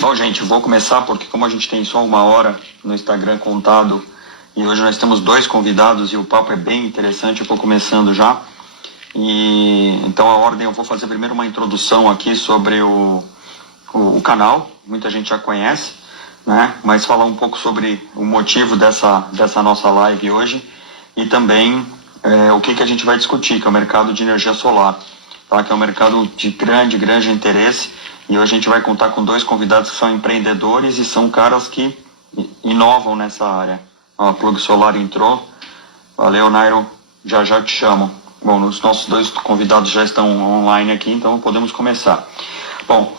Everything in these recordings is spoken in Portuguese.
Bom, gente, vou começar porque como a gente tem só uma hora no Instagram contado e hoje nós temos 2 convidados e o papo é bem interessante, eu vou começando já. E então a ordem, eu vou fazer primeiro uma introdução aqui sobre o canal, muita gente já conhece, né? Mas falar um pouco sobre o motivo dessa nossa live hoje e também o que a gente vai discutir, que é o mercado de energia solar, tá? Que é um mercado de grande interesse. E hoje a gente vai contar com 2 convidados que são empreendedores e são caras que inovam nessa área. Ó, a Plug Solar entrou. Valeu, Nairo. Já te chamo. Bom, os nossos 2 convidados já estão online aqui, então podemos começar. Bom,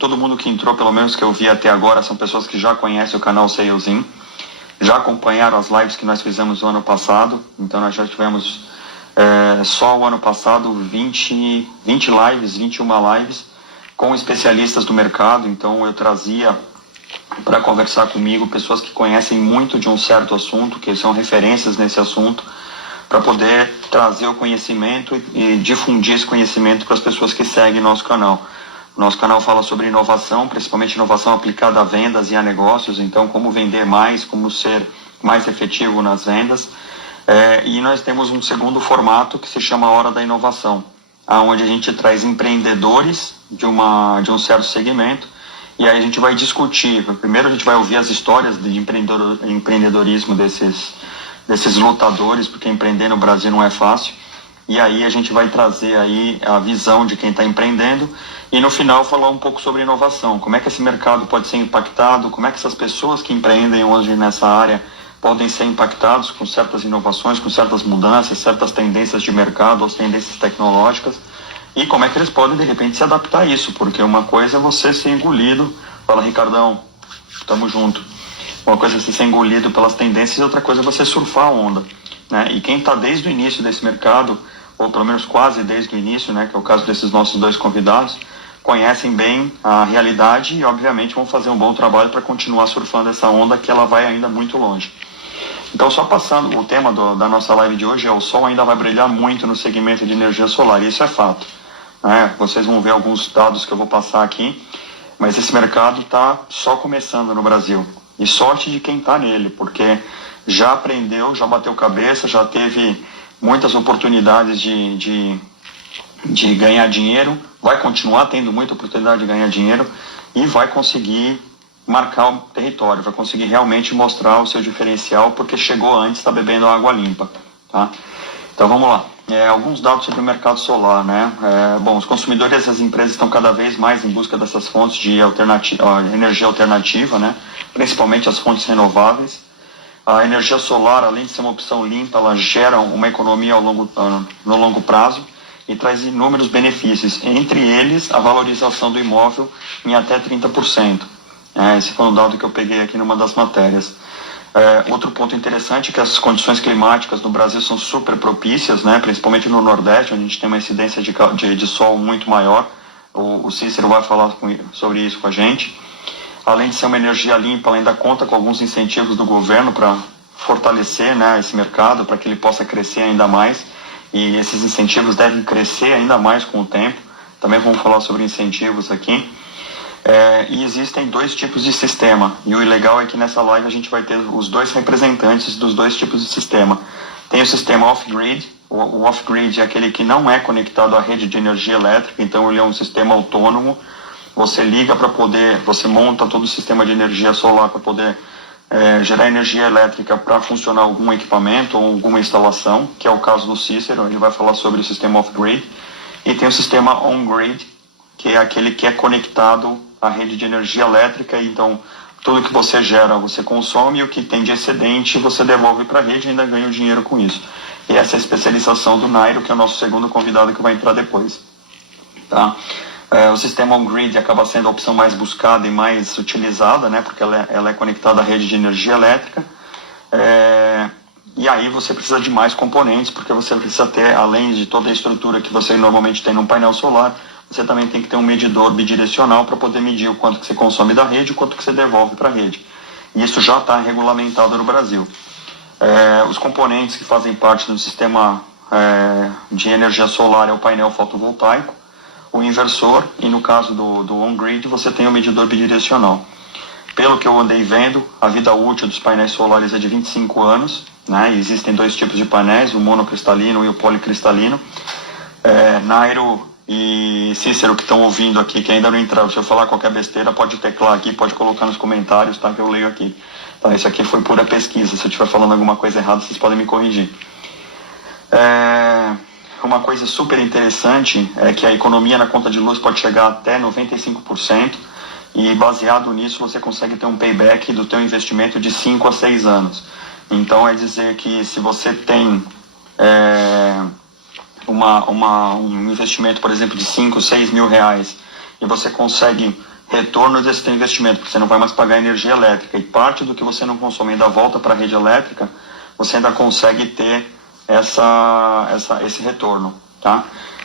todo mundo que entrou, pelo menos que eu vi até agora, são pessoas que já conhecem o canal Salesin, já acompanharam as lives que nós fizemos no ano passado. Então nós já tivemos só o ano passado 20 lives, 21 lives, com especialistas do mercado. Então eu trazia para conversar comigo pessoas que conhecem muito de um certo assunto, que são referências nesse assunto, para poder trazer o conhecimento e difundir esse conhecimento para as pessoas que seguem nosso canal. Nosso canal fala sobre inovação, principalmente inovação aplicada a vendas e a negócios, então como vender mais, como ser mais efetivo nas vendas. E nós temos um segundo formato que se chama Hora da Inovação, onde a gente traz empreendedores de um certo segmento, e aí a gente vai discutir. Primeiro a gente vai ouvir as histórias de empreendedorismo desses lutadores, porque empreender no Brasil não é fácil, e aí a gente vai trazer aí a visão de quem está empreendendo, e no final falar um pouco sobre inovação, como é que esse mercado pode ser impactado, como é que essas pessoas que empreendem hoje nessa área podem ser impactados com certas inovações, com certas mudanças, certas tendências de mercado, ou tendências tecnológicas, e como é que eles podem, de repente, se adaptar a isso, porque uma coisa é você ser engolido, fala, Ricardão, tamo junto, uma coisa é você ser engolido pelas tendências e outra coisa é você surfar a onda, né? E quem está desde o início desse mercado, ou pelo menos quase desde o início, né, que é o caso desses nossos 2 convidados, conhecem bem a realidade e, obviamente, vão fazer um bom trabalho para continuar surfando essa onda, que ela vai ainda muito longe. Então, só passando, o tema da nossa live de hoje é: o sol ainda vai brilhar muito no segmento de energia solar, e isso é fato, né? Vocês vão ver alguns dados que eu vou passar aqui, mas esse mercado está só começando no Brasil, e sorte de quem está nele, porque já aprendeu, já bateu cabeça, já teve muitas oportunidades de ganhar dinheiro, vai continuar tendo muita oportunidade de ganhar dinheiro e vai conseguir marcar o território, vai conseguir realmente mostrar o seu diferencial, porque chegou antes, está bebendo água limpa, tá? Então vamos lá, alguns dados sobre o mercado solar, né? Bom, os consumidores e as empresas estão cada vez mais em busca dessas fontes de energia alternativa, né? Principalmente as fontes renováveis. A energia solar, além de ser uma opção limpa, ela gera uma economia no longo prazo e traz inúmeros benefícios, entre eles a valorização do imóvel em até 30%. Esse foi um dado que eu peguei aqui numa das matérias. Outro ponto interessante é que as condições climáticas no Brasil são super propícias, né? Principalmente no Nordeste, onde a gente tem uma incidência de sol muito maior. O Cícero vai falar sobre isso com a gente. Além de ser uma energia limpa, ela ainda conta com alguns incentivos do governo para fortalecer, né, esse mercado, para que ele possa crescer ainda mais. E esses incentivos devem crescer ainda mais com o tempo. Também vamos falar sobre incentivos aqui. E existem 2 tipos de sistema, e o legal é que nessa live a gente vai ter os 2 representantes dos 2 tipos de sistema. Tem o sistema off-grid. O off-grid é aquele que não é conectado à rede de energia elétrica, então ele é um sistema autônomo. Você liga para poder, você monta todo o sistema de energia solar para poder gerar energia elétrica para funcionar algum equipamento ou alguma instalação, que é o caso do Cícero, ele vai falar sobre o sistema off-grid. E tem o sistema on-grid, que é aquele que é conectado à rede de energia elétrica, então tudo que você gera você consome, e o que tem de excedente você devolve para a rede e ainda ganha o dinheiro com isso. E essa é a especialização do Nairo, que é o nosso segundo convidado que vai entrar depois. Tá? O sistema on-grid acaba sendo a opção mais buscada e mais utilizada, né, porque ela é conectada à rede de energia elétrica. E aí você precisa de mais componentes, porque você precisa ter, além de toda a estrutura que você normalmente tem num painel solar, você também tem que ter um medidor bidirecional para poder medir o quanto que você consome da rede e o quanto que você devolve para a rede. E isso já está regulamentado no Brasil. Os componentes que fazem parte do sistema de energia solar é o painel fotovoltaico, o inversor, e no caso do on-grid você tem o medidor bidirecional. Pelo que eu andei vendo, a vida útil dos painéis solares é de 25 anos, né? E existem dois tipos de painéis, o monocristalino e o policristalino. Nairo e Cícero, que estão ouvindo aqui, que ainda não entraram, se eu falar qualquer besteira, pode teclar aqui, pode colocar nos comentários, tá? Que eu leio aqui. Tá? Isso aqui foi pura pesquisa, se eu estiver falando alguma coisa errada, vocês podem me corrigir. Uma coisa super interessante é que a economia na conta de luz pode chegar até 95%, e baseado nisso você consegue ter um payback do teu investimento de 5 a 6 anos. Então é dizer que se você tem um investimento, por exemplo, de 5, 6 mil reais, e você consegue retorno desse teu investimento, porque você não vai mais pagar energia elétrica, e parte do que você não consome ainda volta para a rede elétrica, você ainda consegue ter esse retorno, tá?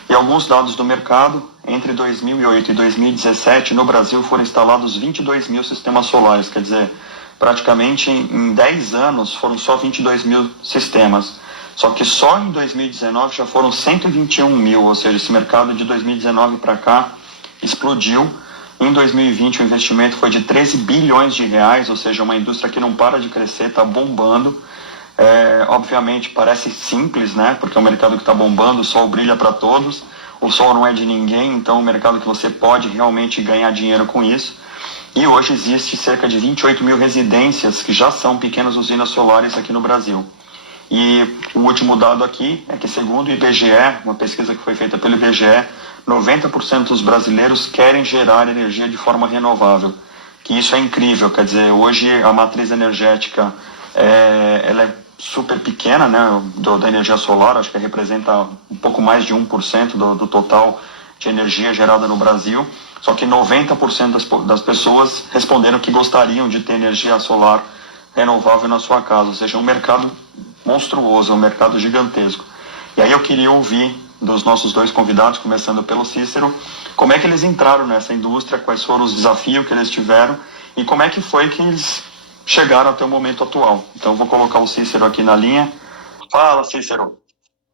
E alguns dados do mercado: entre 2008 e 2017, no Brasil foram instalados 22 mil sistemas solares, quer dizer, praticamente em 10 anos foram só 22 mil sistemas. Só que só em 2019 já foram 121 mil, ou seja, esse mercado de 2019 para cá explodiu. Em 2020 o investimento foi de 13 bilhões de reais, ou seja, uma indústria que não para de crescer, está bombando. Obviamente parece simples, né? Porque é um mercado que está bombando, o sol brilha para todos, o sol não é de ninguém, então é um mercado que você pode realmente ganhar dinheiro com isso. E hoje existe cerca de 28 mil residências que já são pequenas usinas solares aqui no Brasil. E o último dado aqui é que, segundo o IBGE, uma pesquisa que foi feita pelo IBGE, 90% dos brasileiros querem gerar energia de forma renovável. Que isso é incrível, quer dizer, hoje a matriz energética ela é super pequena, né, da energia solar, acho que representa um pouco mais de 1% do total de energia gerada no Brasil, só que 90% das pessoas responderam que gostariam de ter energia solar renovável na sua casa, ou seja, um mercado monstruoso, um mercado gigantesco. E aí eu queria ouvir dos nossos dois convidados, começando pelo Cícero, como é que eles entraram nessa indústria, quais foram os desafios que eles tiveram e como é que foi que eles chegaram até o momento atual. Então vou colocar o Cícero aqui na linha. Fala, Cícero.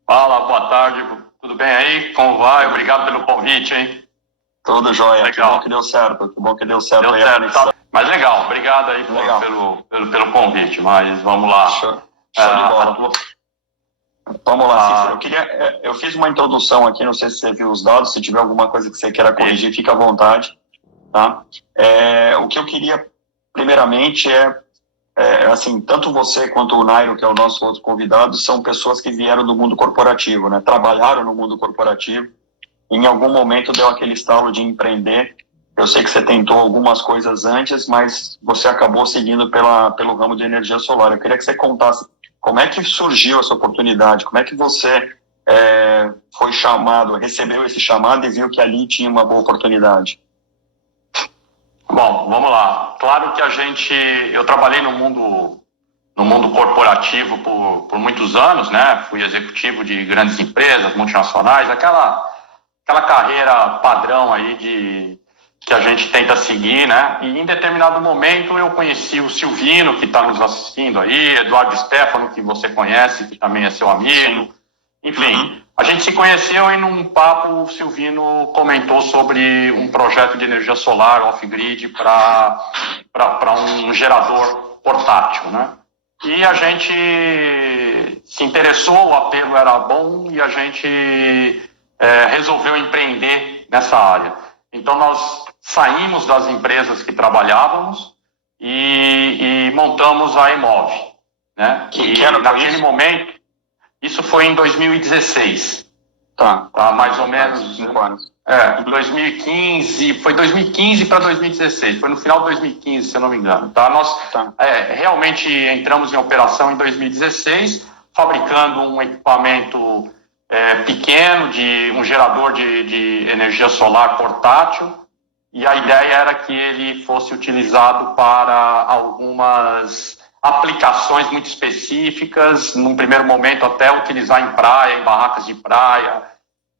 Fala, boa tarde, tudo bem aí? Como vai? Obrigado pelo convite, hein? Tudo jóia, legal. Que bom que deu certo, que bom que deu certo. Deu certo, tá. Mas legal, obrigado aí pelo convite, mas vamos lá. Show de bola. Vamos lá, Cícero. Eu fiz uma introdução aqui, não sei se você viu os dados, se tiver alguma coisa que você queira corrigir, fica à vontade. Tá? O que eu queria, primeiramente, assim, tanto você quanto o Nairo, que é o nosso outro convidado, são pessoas que vieram do mundo corporativo, né? Trabalharam no mundo corporativo, em algum momento deu aquele estalo de empreender. Eu sei que você tentou algumas coisas antes, mas você acabou seguindo pelo ramo de energia solar. Eu queria que você contasse como é que surgiu essa oportunidade, como é que você foi chamado, recebeu esse chamado e viu que ali tinha uma boa oportunidade. Bom, vamos lá. Claro que eu trabalhei no mundo corporativo por muitos anos, né? Fui executivo de grandes empresas, multinacionais, aquela carreira padrão aí que a gente tenta seguir, né? E em determinado momento eu conheci o Silvino, que está nos assistindo aí, Eduardo Stefano, que você conhece, que também é seu amigo. Enfim, a gente se conheceu e num papo o Silvino comentou sobre um projeto de energia solar off-grid para um gerador portátil, né? E a gente se interessou, o apelo era bom e a gente resolveu empreender nessa área. Então nós saímos das empresas que trabalhávamos e montamos a Emove, né? Que ano naquele momento, isso foi em 2016. Tá, mais ou menos 5 anos. Em 2015, foi 2015 para 2016, foi no final de 2015, se eu não me engano. Tá? Nós realmente entramos em operação em 2016, fabricando um equipamento pequeno, de um gerador de energia solar portátil, e a ideia era que ele fosse utilizado para algumas aplicações muito específicas, num primeiro momento até utilizar em praia, em barracas de praia.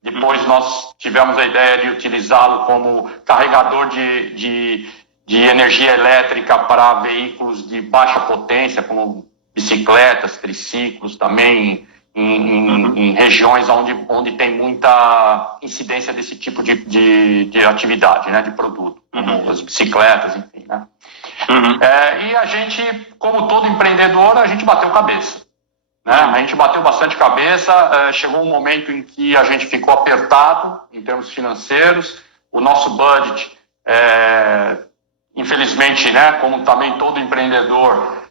Depois nós tivemos a ideia de utilizá-lo como carregador de energia elétrica para veículos de baixa potência, como bicicletas, triciclos, também em regiões onde tem muita incidência desse tipo de atividade, né, de produto, como as bicicletas, enfim, né. E a gente, como todo empreendedor, a gente bateu cabeça, né? A gente bateu bastante cabeça, chegou um momento em que a gente ficou apertado em termos financeiros, o nosso budget, infelizmente, né, como também todo empreendedor,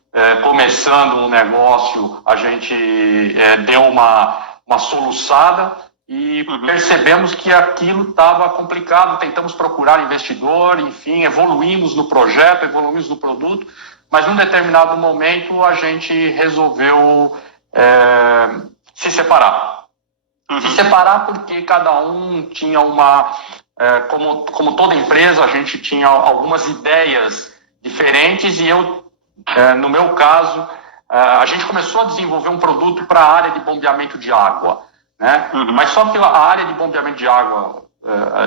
começando um negócio, a gente deu uma soluçada e percebemos que aquilo estava complicado, tentamos procurar investidor, enfim, evoluímos no projeto, evoluímos no produto, mas num determinado momento a gente resolveu se separar. Se separar porque cada um tinha como toda empresa, a gente tinha algumas ideias diferentes e no meu caso, a gente começou a desenvolver um produto para a área de bombeamento de água, né? Mas só que a área de bombeamento de água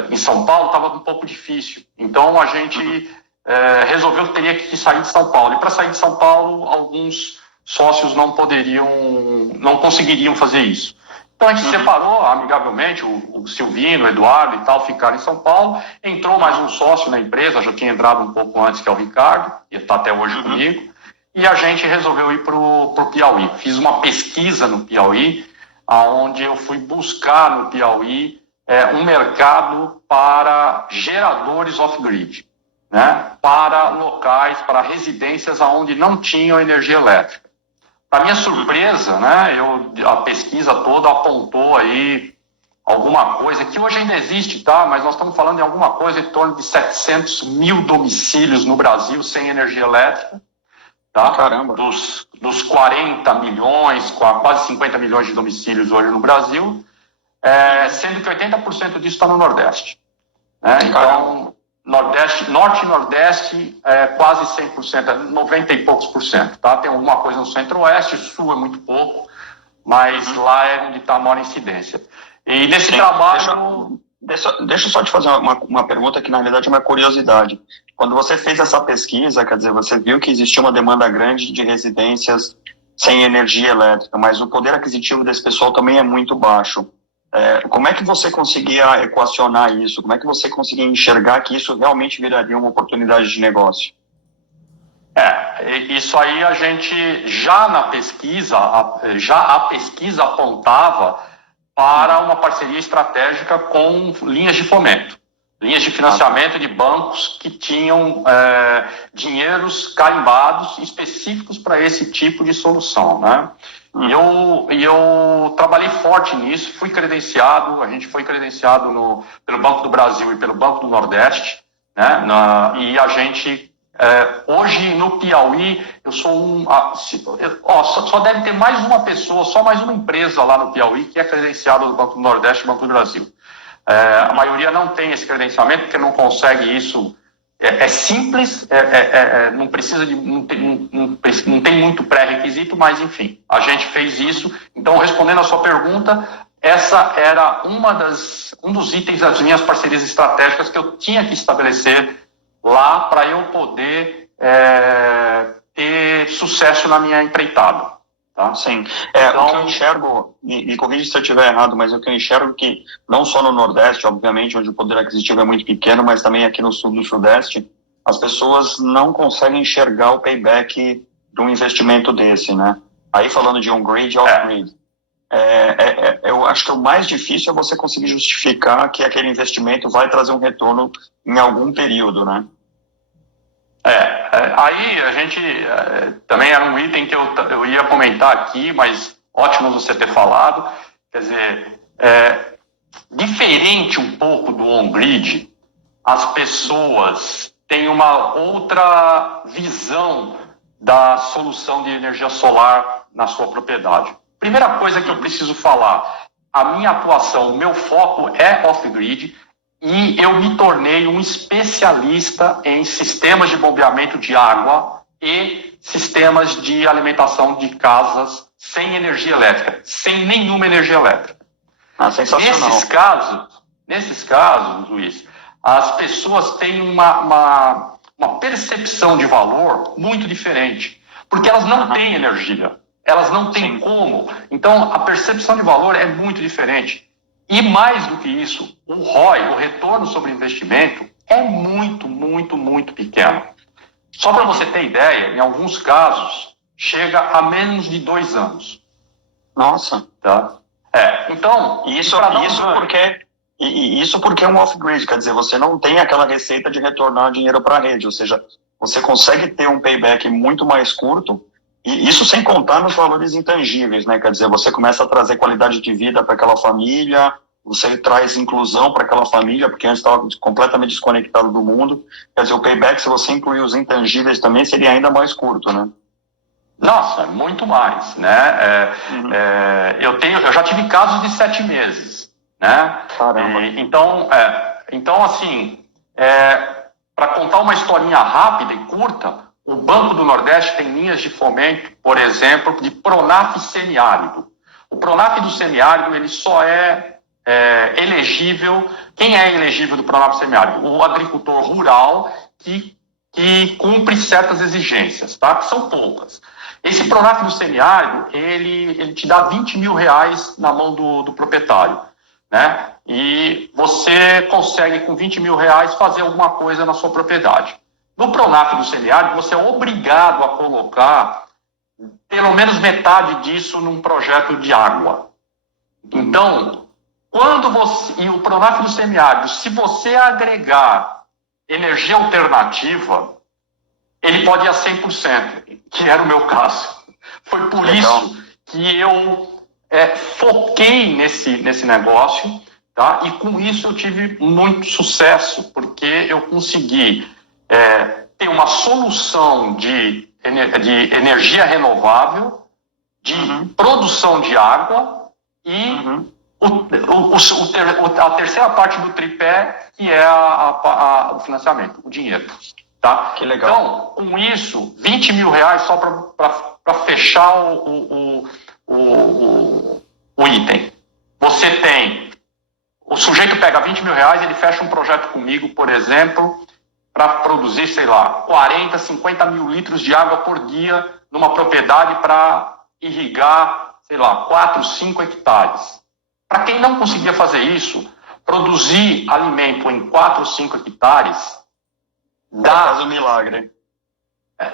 em São Paulo estava um pouco difícil. Então a gente resolveu que teria que sair de São Paulo. E para sair de São Paulo, alguns sócios não conseguiriam fazer isso. Então a gente se separou amigavelmente, o Silvino, o Eduardo e tal ficaram em São Paulo, entrou mais um sócio na empresa, já tinha entrado um pouco antes, que é o Ricardo, e está até hoje comigo, e a gente resolveu ir para o Piauí. Fiz uma pesquisa no Piauí, onde eu fui buscar no Piauí um mercado para geradores off-grid, né? Para locais, para residências onde não tinham energia elétrica. Para minha surpresa, né, a pesquisa toda apontou aí alguma coisa, que hoje ainda existe, tá? Mas nós estamos falando de alguma coisa em torno de 700 mil domicílios no Brasil sem energia elétrica. Tá? Caramba! Dos 40 milhões, quase 50 milhões de domicílios hoje no Brasil, sendo que 80% disso está no Nordeste. Né? Então, Norte e Nordeste, quase 100%, 90 e poucos por cento. Tá? Tem alguma coisa no Centro-Oeste, Sul é muito pouco, mas lá é onde está a maior incidência. E nesse trabalho... Deixa eu só te fazer uma pergunta que, na realidade, é uma curiosidade. Quando você fez essa pesquisa, quer dizer, você viu que existia uma demanda grande de residências sem energia elétrica, mas o poder aquisitivo desse pessoal também é muito baixo. Como é que você conseguia equacionar isso? Como é que você conseguia enxergar que isso realmente viraria uma oportunidade de negócio? Isso aí a gente, já na pesquisa, a pesquisa apontava para uma parceria estratégica com linhas de fomento, linhas de financiamento de bancos que tinham dinheiros carimbados específicos para esse tipo de solução, né? E eu trabalhei forte nisso, fui credenciado, a gente foi credenciado pelo Banco do Brasil e pelo Banco do Nordeste, né? E a gente, hoje no Piauí, eu sou só deve ter mais uma pessoa, só mais uma empresa lá no Piauí que é credenciada do Banco do Nordeste e Banco do Brasil. A maioria não tem esse credenciamento porque não consegue isso. É simples, não precisa não tem muito pré-requisito, mas enfim, a gente fez isso. Então, respondendo a sua pergunta, essa era um dos itens das minhas parcerias estratégicas que eu tinha que estabelecer lá para eu poder ter sucesso na minha empreitada. Tá? Sim. Então, o que eu enxergo, me corrija se eu estiver errado, mas o que eu enxergo é que, não só no Nordeste, obviamente, onde o poder aquisitivo é muito pequeno, mas também aqui no Sul do Sudeste, as pessoas não conseguem enxergar o payback de um investimento desse, né? Aí falando de on-grid e off-grid. Eu acho que o mais difícil é você conseguir justificar que aquele investimento vai trazer um retorno em algum período, né? Aí a gente também era um item que eu ia comentar aqui, mas ótimo você ter falado. Quer dizer, diferente um pouco do on-grid, as pessoas têm uma outra visão da solução de energia solar na sua propriedade. Primeira coisa que eu preciso falar, a minha atuação, o meu foco é off-grid, e eu me tornei um especialista em sistemas de bombeamento de água e sistemas de alimentação de casas sem energia elétrica, sem nenhuma energia elétrica. Sensacional. Nesses casos, Luiz, as pessoas têm uma percepção de valor muito diferente, porque elas não têm energia. Elas não têm como. Então, a percepção de valor é muito diferente. E mais do que isso, o ROI, o retorno sobre investimento, é muito, muito, muito pequeno. Só para você ter ideia, em alguns casos, chega a menos de 2 anos. Nossa. Tá? Então, isso porque é um off-grid, quer dizer, você não tem aquela receita de retornar dinheiro para a rede, ou seja, você consegue ter um payback muito mais curto, e isso sem contar nos valores intangíveis, né? Quer dizer, você começa a trazer qualidade de vida para aquela família, você traz inclusão para aquela família, porque antes estava completamente desconectado do mundo. Quer dizer, o payback, se você incluir os intangíveis também, seria ainda mais curto, né? Nossa, muito mais, né? Eu já tive casos de 7 meses, né? Caramba. Então, assim, para contar uma historinha rápida e curta, o Banco do Nordeste tem linhas de fomento, por exemplo, de Pronaf semiárido. O Pronaf do semiárido, ele só é elegível. Quem é elegível do Pronaf semiárido? O agricultor rural que cumpre certas exigências, tá? Que são poucas. Esse Pronaf do semiárido, ele te dá R$20 mil na mão do proprietário, né? E você consegue, com R$20 mil, fazer alguma coisa na sua propriedade. No Pronaf do semiárido, você é obrigado a colocar pelo menos metade disso num projeto de água. Então, e o Pronaf do semiárido, se você agregar energia alternativa, ele pode ir a 100%, que era o meu caso. Foi por isso que eu foquei nesse negócio, tá? E com isso eu tive muito sucesso, porque eu consegui ter uma solução de energia renovável, de produção de água e a terceira parte do tripé, que é o financiamento, o dinheiro. Tá? Que legal. Então, com isso, R$20 mil só para fechar o item. Você tem, o sujeito pega R$20 mil, ele fecha um projeto comigo, por exemplo, para produzir, sei lá, 40, 50 mil litros de água por dia numa propriedade para irrigar, sei lá, 4, 5 hectares. Para quem não conseguia fazer isso, produzir alimento em 4 ou 5 hectares faz um milagre.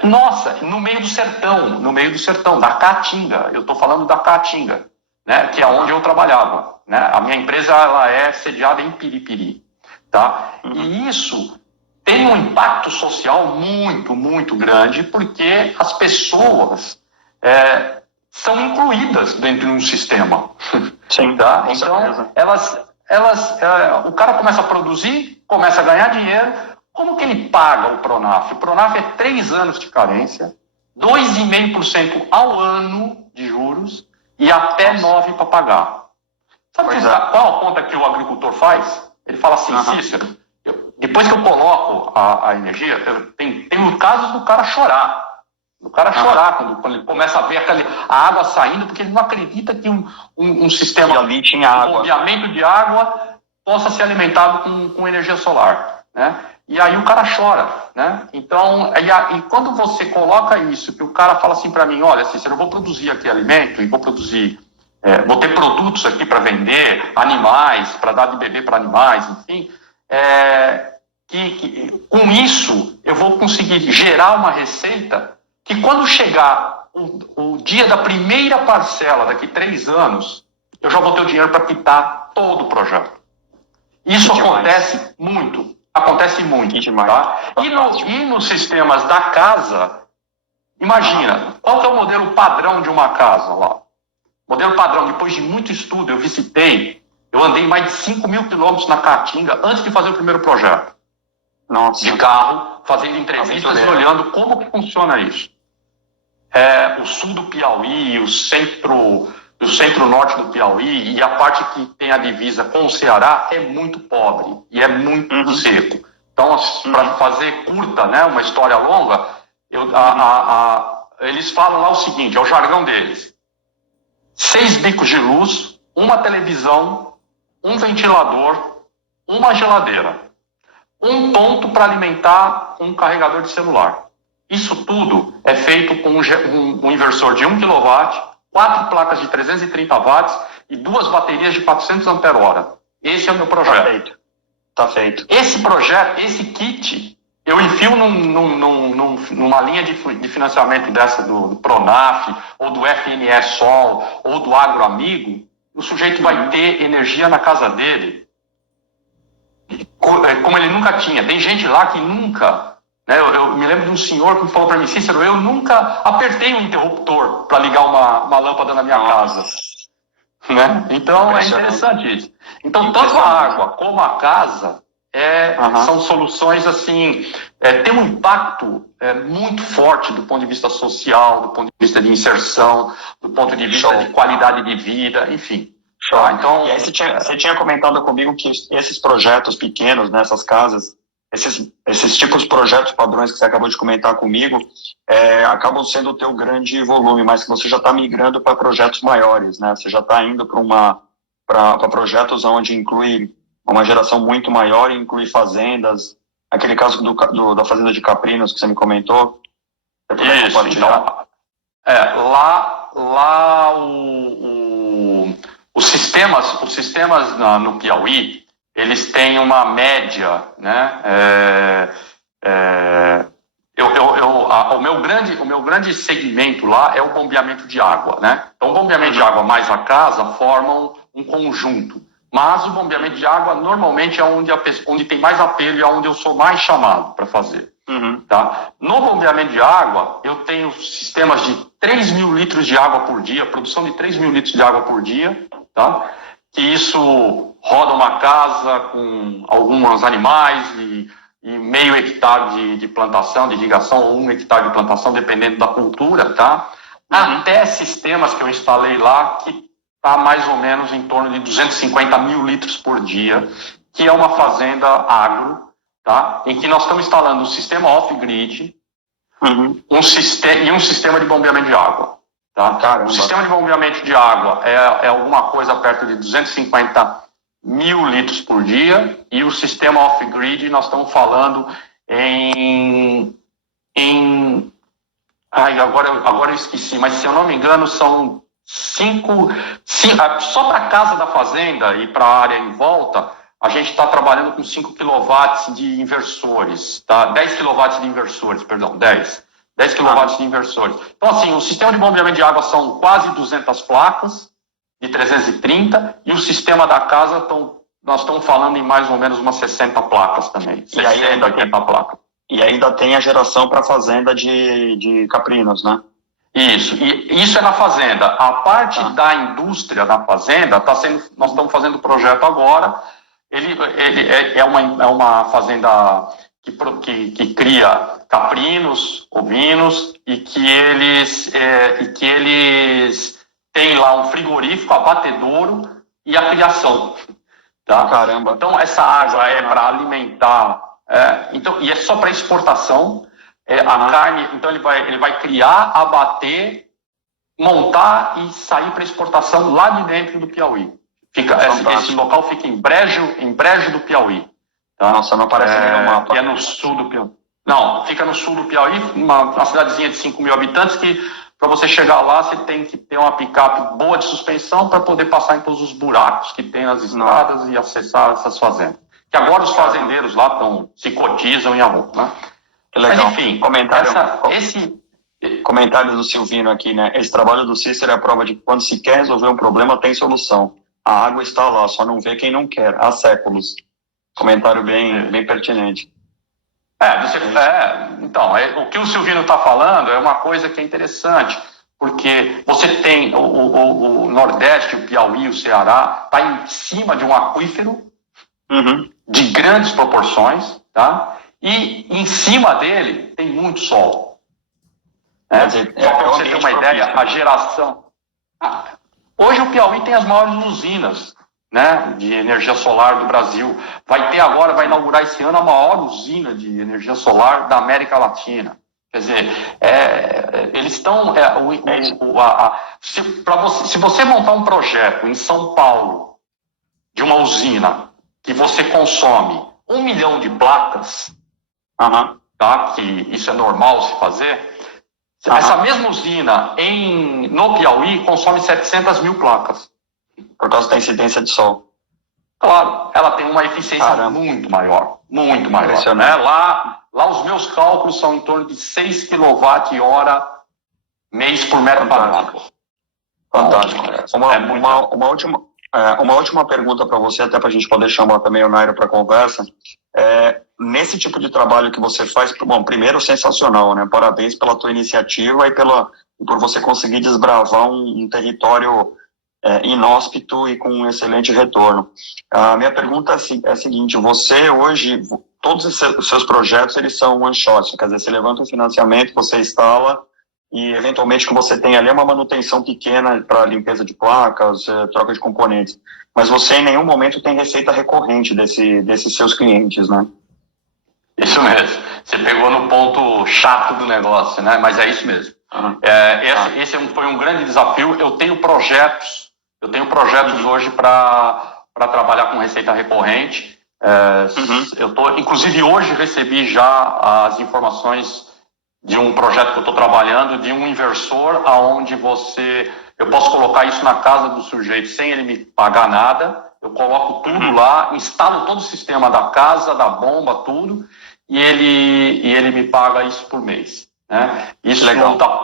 Nossa, no meio do sertão, da Caatinga. Eu estou falando da Caatinga, né, que é onde eu trabalhava. Né? A minha empresa ela é sediada em Piripiri. Tá? E isso tem um impacto social muito, muito grande, porque as pessoas são incluídas dentro de um sistema. Sim, tá? Com Então, certeza. o cara começa a produzir, começa a ganhar dinheiro. Como que ele paga o Pronaf? O Pronaf é 3 anos de carência, 2,5% ao ano de juros e até 9% para pagar. Sabe qual a conta que o agricultor faz? Ele fala assim, Cícero, depois que eu coloco a energia, tem casos do cara chorar. O cara chorar quando ele começa a ver a água saindo, porque ele não acredita que um sistema de bombeamento de água possa ser alimentado com energia solar, né? E aí o cara chora, né? Então, e quando você coloca isso, que o cara fala assim para mim, olha, Cícero, eu vou produzir aqui alimento e vou produzir, vou ter produtos aqui para vender, animais, para dar de beber para animais, enfim, com isso eu vou conseguir gerar uma receita que quando chegar o dia da primeira parcela, daqui 3 anos, eu já vou ter o dinheiro para quitar todo o projeto. Isso acontece muito. Acontece muito. Tá? E nos sistemas da casa, imagina, qual que é o modelo padrão de uma casa lá? Modelo padrão, depois de muito estudo, eu andei mais de 5 mil quilômetros na Caatinga antes de fazer o primeiro projeto. Nossa. De carro, fazendo entrevistas e olhando como que funciona isso. O sul do Piauí, o centro-norte do Piauí e a parte que tem a divisa com o Ceará é muito pobre e é muito seco. Então, para fazer curta, né, uma história longa, eles falam lá o seguinte, é o jargão deles. 6 bicos de luz, uma televisão, um ventilador, uma geladeira. Um ponto para alimentar um carregador de celular. Isso tudo é feito com um inversor de 1 kW, 4 placas de 330 watts e 2 baterias de 400 ampere-hora. Esse é o meu projeto. Tá feito. Esse projeto, esse kit, eu enfio numa linha de financiamento dessa do Pronaf, ou do FNE Sol, ou do Agroamigo, o sujeito vai ter energia na casa dele como ele nunca tinha. Tem gente lá que nunca... Né, eu me lembro de um senhor que falou para mim, Cícero, eu nunca apertei um interruptor para ligar uma lâmpada na minha casa. Né? Então é interessante isso. Então, tanto a água como a casa são soluções assim, tem um impacto muito forte do ponto de vista social, do ponto de vista de inserção, do ponto de vista de qualidade de vida, enfim. Tá, então, e aí você tinha comentado comigo que esses projetos pequenos, nessas casas, esses tipos de projetos padrões que você acabou de comentar comigo, acabam sendo o teu grande volume, mas que você já está migrando para projetos maiores, né? Você já está indo para projetos onde inclui uma geração muito maior e inclui fazendas, aquele caso da fazenda de Caprinos que você me comentou. Isso, então, lá os sistemas no Piauí, eles têm uma média, né? O meu grande segmento lá é o bombeamento de água, né? Então, o bombeamento de água mais a casa formam um conjunto. Mas o bombeamento de água normalmente é onde tem mais apelo e é onde eu sou mais chamado para fazer. Tá? No bombeamento de água, eu tenho sistemas de 3 mil litros de água por dia, produção de 3 mil litros de água por dia, tá? Que isso roda uma casa com alguns animais e meio hectare de plantação, de irrigação, ou 1 hectare de plantação, dependendo da cultura, tá? Até sistemas que eu instalei lá, que está mais ou menos em torno de 250 mil litros por dia, que é uma fazenda agro, tá? Em que nós estamos instalando um sistema off-grid um sistema de bombeamento de água. Tá? O sistema de bombeamento de água é alguma coisa perto de 250 mil litros por dia, e o sistema off-grid nós estamos falando agora eu esqueci, mas se eu não me engano são 5 só para a casa da fazenda e para a área em volta, a gente está trabalhando com 5 kW de inversores, tá? 10 kW de inversores, perdão, 10 kW de inversores. Então, assim, o sistema de bombeamento de água são quase 200 placas de 330, e o sistema da casa, nós estamos falando em mais ou menos umas 60 placas também, 60, 80 placas. E ainda tem a geração para a fazenda de Caprinos, né? Isso, e isso é na fazenda. A parte da indústria na fazenda, nós estamos fazendo o projeto agora. Ele é uma fazenda que cria caprinos, ovinos, e que eles têm lá um frigorífico, abatedouro e a criação. Tá? Caramba! Então, essa água é para alimentar, e é só para exportação. A carne, então ele vai criar, abater, montar e sair para exportação lá de dentro do Piauí. Esse local fica em Brejo do Piauí. Tá? Nossa, não aparece nem no mapa. Que é no sul do Piauí. Não, fica no sul do Piauí, uma cidadezinha de 5 mil habitantes, que para você chegar lá você tem que ter uma picape boa de suspensão para poder passar em todos os buracos que tem nas estradas e acessar essas fazendas. Que agora os fazendeiros lá se cotizam e arrumam, né? Legal. Mas enfim, comentário do Silvino aqui, né? Esse trabalho do Cícero é a prova de que quando se quer resolver um problema, tem solução. A água está lá, só não vê quem não quer, há séculos. Comentário bem pertinente. Então, o que o Silvino está falando é uma coisa que é interessante, porque você tem o Nordeste, o Piauí, o Ceará, está em cima de um aquífero de grandes proporções, tá? E em cima dele tem muito sol. Só para você ter uma ideia, a geração... Hoje o Piauí tem as maiores usinas, né, de energia solar do Brasil. Vai inaugurar esse ano a maior usina de energia solar da América Latina. Quer dizer, eles estão... se você montar um projeto em São Paulo, de uma usina, que você consome 1 milhão de placas, tá? Que isso é normal se fazer. Essa mesma usina no Piauí consome 700 mil placas. Por causa da incidência de sol. Claro, ela tem uma eficiência muito maior, né? Lá os meus cálculos são em torno de 6 kWh mês por metro quadrado. Fantástico. Uma última pergunta para você, até para a gente poder chamar também o Nairo para conversa. Nesse tipo de trabalho que você faz, bom, primeiro, sensacional, né? Parabéns pela tua iniciativa e por você conseguir desbravar um território inóspito e com um excelente retorno. A minha pergunta é a seguinte: você hoje, todos os seus projetos, eles são one shot, quer dizer, você levanta um financiamento, você instala e eventualmente que você tem ali uma manutenção pequena para limpeza de placas, troca de componentes, mas você em nenhum momento tem receita recorrente desses seus clientes, né? Isso mesmo, você pegou no ponto chato do negócio, né? Mas é isso mesmo. Esse foi um grande desafio. Eu tenho projetos hoje para trabalhar com receita recorrente. Inclusive hoje recebi já as informações de um projeto que eu estou trabalhando, de um inversor, aonde eu posso colocar isso na casa do sujeito sem ele me pagar nada. Eu coloco tudo lá, instalo todo o sistema da casa, da bomba, tudo, e ele me paga isso por mês. Né? Isso,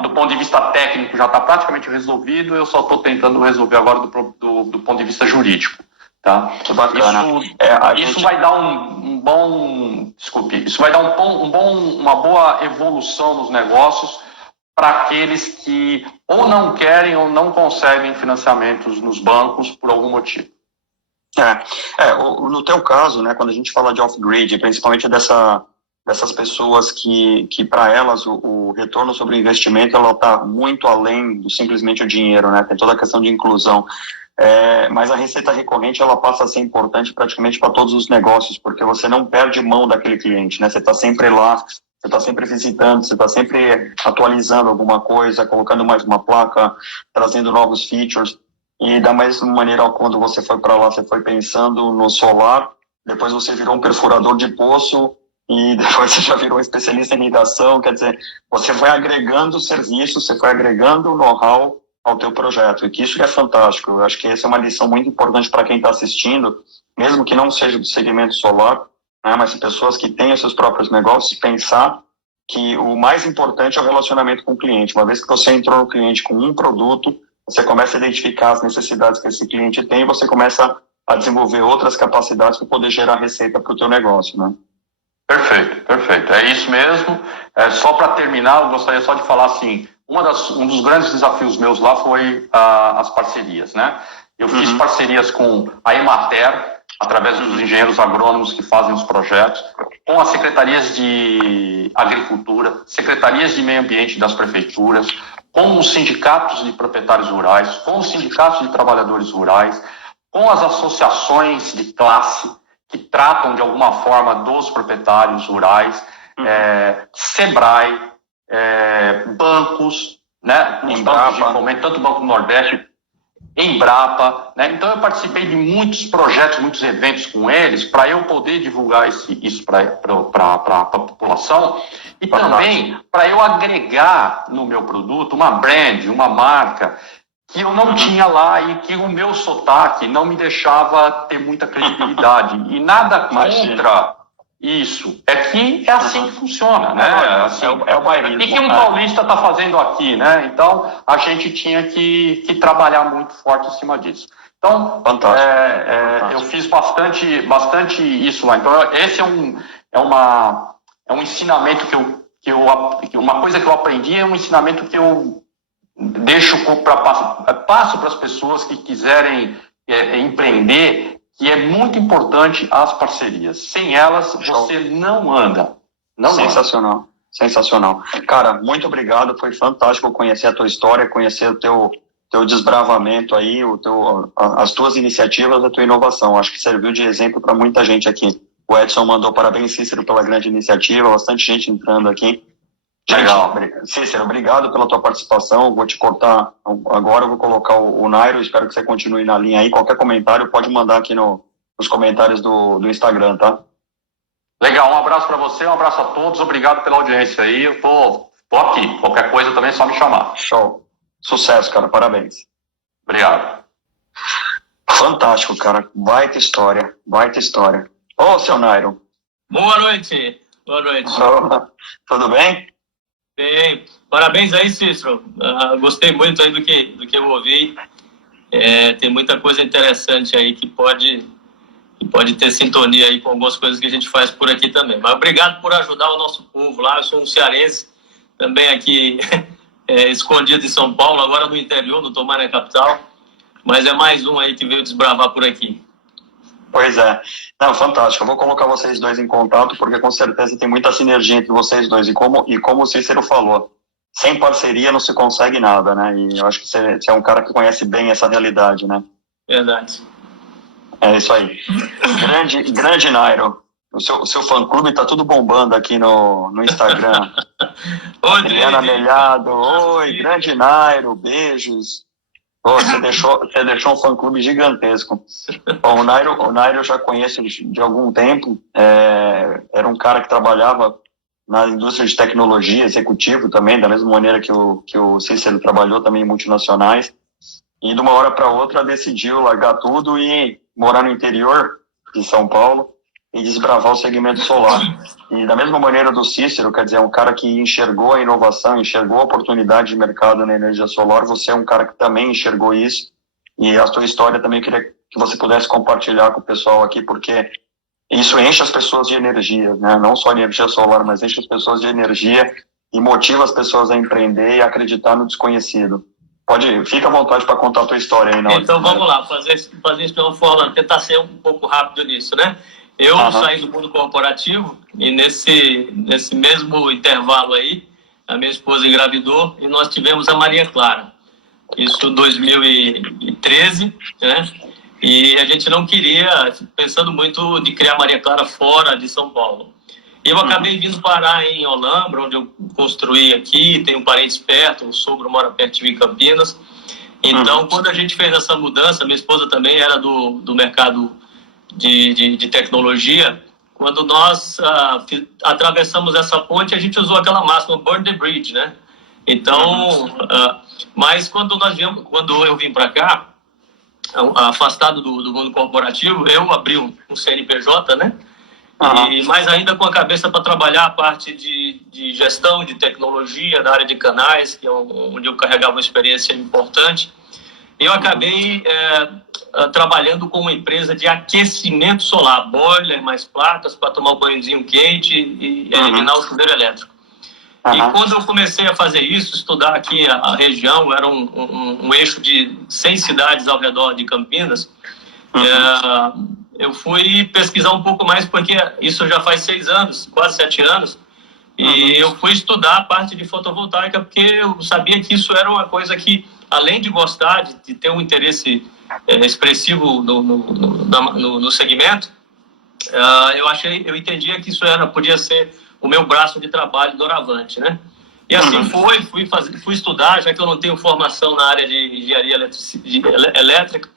do ponto de vista técnico, já está praticamente resolvido. Eu só estou tentando resolver agora do ponto de vista jurídico. Tá? Que bacana. Isso vai dar uma boa evolução nos negócios para aqueles que ou não querem ou não conseguem financiamentos nos bancos por algum motivo. No teu caso, né, quando a gente fala de off-grid, principalmente dessas pessoas que para elas o retorno sobre o investimento ela está muito além do simplesmente o dinheiro, né? Tem toda a questão de inclusão. Mas a receita recorrente ela passa a ser importante praticamente para todos os negócios, porque você não perde mão daquele cliente, né? Você está sempre lá, você está sempre visitando, você está sempre atualizando alguma coisa, colocando mais uma placa, trazendo novos features. E da mesma maneira, quando você foi para lá, você foi pensando no solar, depois você virou um perfurador de poço e depois você já virou um especialista em irrigação. Quer dizer, você foi agregando serviços, você foi agregando know-how ao teu projeto, e que isso é fantástico. Eu acho que essa é uma lição muito importante para quem está assistindo, mesmo que não seja do segmento solar, né, mas pessoas que têm os seus próprios negócios, pensar que o mais importante é o relacionamento com o cliente. Uma vez que você entrou no cliente com um produto, você começa a identificar as necessidades que esse cliente tem e você começa a desenvolver outras capacidades para poder gerar receita para o teu negócio, né? Perfeito. É isso mesmo. Só para terminar, eu gostaria só de falar assim, um dos grandes desafios meus lá foi as parcerias, né? Eu fiz parcerias com a Emater, através dos engenheiros agrônomos que fazem os projetos, com as secretarias de agricultura, secretarias de meio ambiente das prefeituras, com os sindicatos de proprietários rurais, com os sindicatos de trabalhadores rurais, com as associações de classe que tratam de alguma forma dos proprietários rurais, Sebrae, bancos, né, os bancos de fomento, tanto o Banco do Nordeste, Embrapa, né? Então eu participei de muitos projetos, muitos eventos com eles, para eu poder divulgar isso para a população e também para eu agregar no meu produto uma brand, uma marca que eu não tinha lá e que o meu sotaque não me deixava ter muita credibilidade. E nada contra isso. É que é assim que funciona, né? É o bairrismo. E que um paulista está fazendo aqui, né? Então, a gente tinha que trabalhar muito forte em cima disso. Então, eu fiz bastante isso lá. Então, esse é um ensinamento uma coisa que eu aprendi, é um ensinamento que eu passo para as pessoas que quiserem empreender, que é muito importante as parcerias. Sem elas, você não anda. Sensacional. Cara, muito obrigado. Foi fantástico conhecer a tua história, conhecer o teu desbravamento aí, as tuas iniciativas, a tua inovação. Acho que serviu de exemplo para muita gente aqui. O Edson mandou parabéns, Cícero, pela grande iniciativa. Bastante gente entrando aqui. Legal. Cícero, obrigado pela tua participação. Vou te cortar agora, eu vou colocar o Nairo. Espero que você continue na linha aí. Qualquer comentário pode mandar aqui nos comentários do Instagram, tá? Legal, um abraço para você, um abraço a todos, obrigado pela audiência aí. Eu tô aqui, qualquer coisa também é só me chamar. Show. Sucesso, cara. Parabéns. Obrigado. Fantástico, cara. Baita história. Baita história. Ô, seu Nairo. Boa noite. Boa noite. Tudo bem? Bem, parabéns aí, Cícero. Gostei muito aí do que eu ouvi. Tem muita coisa interessante aí que pode ter sintonia aí com algumas coisas que a gente faz por aqui também. Mas obrigado por ajudar o nosso povo lá. Eu sou um cearense, também aqui escondido em São Paulo, agora no interior, não estou mais na capital. Mas é mais um aí que veio desbravar por aqui. Pois é. Não, fantástico. Eu vou colocar vocês dois em contato, porque com certeza tem muita sinergia entre vocês dois. E como o Cícero falou, sem parceria não se consegue nada, né? E eu acho que você é um cara que conhece bem essa realidade, né? Verdade. É isso aí. Grande Nairo. O seu fã-clube tá tudo bombando aqui no Instagram. Adriana Melhado. Oi, grande Nairo. Beijos. Você deixou um fã-clube gigantesco. Bom, o Nairo eu já conheço de algum tempo. Era um cara que trabalhava na indústria de tecnologia, executivo também, da mesma maneira que o Cícero trabalhou também em multinacionais. E de uma hora para outra decidiu largar tudo e morar no interior de São Paulo e desbravar o segmento solar. E da mesma maneira do Cícero, quer dizer, um cara que enxergou a inovação, enxergou a oportunidade de mercado na energia solar, você é um cara que também enxergou isso, e a sua história também eu queria que você pudesse compartilhar com o pessoal aqui, porque isso enche as pessoas de energia, né? Não só energia solar, mas enche as pessoas de energia e motiva as pessoas a empreender e acreditar no desconhecido. Fica à vontade para contar a tua história aí. Então vamos lá, fazer isso de uma forma, tentar ser um pouco rápido nisso, né? Eu saí do mundo corporativo e nesse mesmo intervalo aí, a minha esposa engravidou e nós tivemos a Maria Clara. Isso em 2013, né? E a gente não queria, pensando muito de criar Maria Clara fora de São Paulo. E eu acabei vindo parar em Olambra, onde eu construí aqui, tenho parentes perto, o sogro mora perto de mim em Campinas. Então, quando a gente fez essa mudança, minha esposa também era do mercado de tecnologia. Quando nós atravessamos essa ponte, a gente usou aquela máxima, burn the bridge, né? Então, mas quando eu vim para cá, afastado do mundo corporativo, eu abri um CNPJ, né? E mais ainda com a cabeça para trabalhar a parte de gestão, de tecnologia, da área de canais, que é onde eu carregava uma experiência importante. Eu acabei trabalhando com uma empresa de aquecimento solar, boiler mais placas para tomar um banhozinho quente e eliminar o chuveiro elétrico. E quando eu comecei a fazer isso, estudar aqui a região, era um eixo de 100 cidades ao redor de Campinas, eu fui pesquisar um pouco mais, porque isso já faz 6 anos, quase 7 anos, e eu fui estudar a parte de fotovoltaica, porque eu sabia que isso era uma coisa que, além de gostar, de ter um interesse expressivo no segmento, eu entendia que isso podia ser o meu braço de trabalho doravante, né? E assim fui estudar, já que eu não tenho formação na área de engenharia elétrica,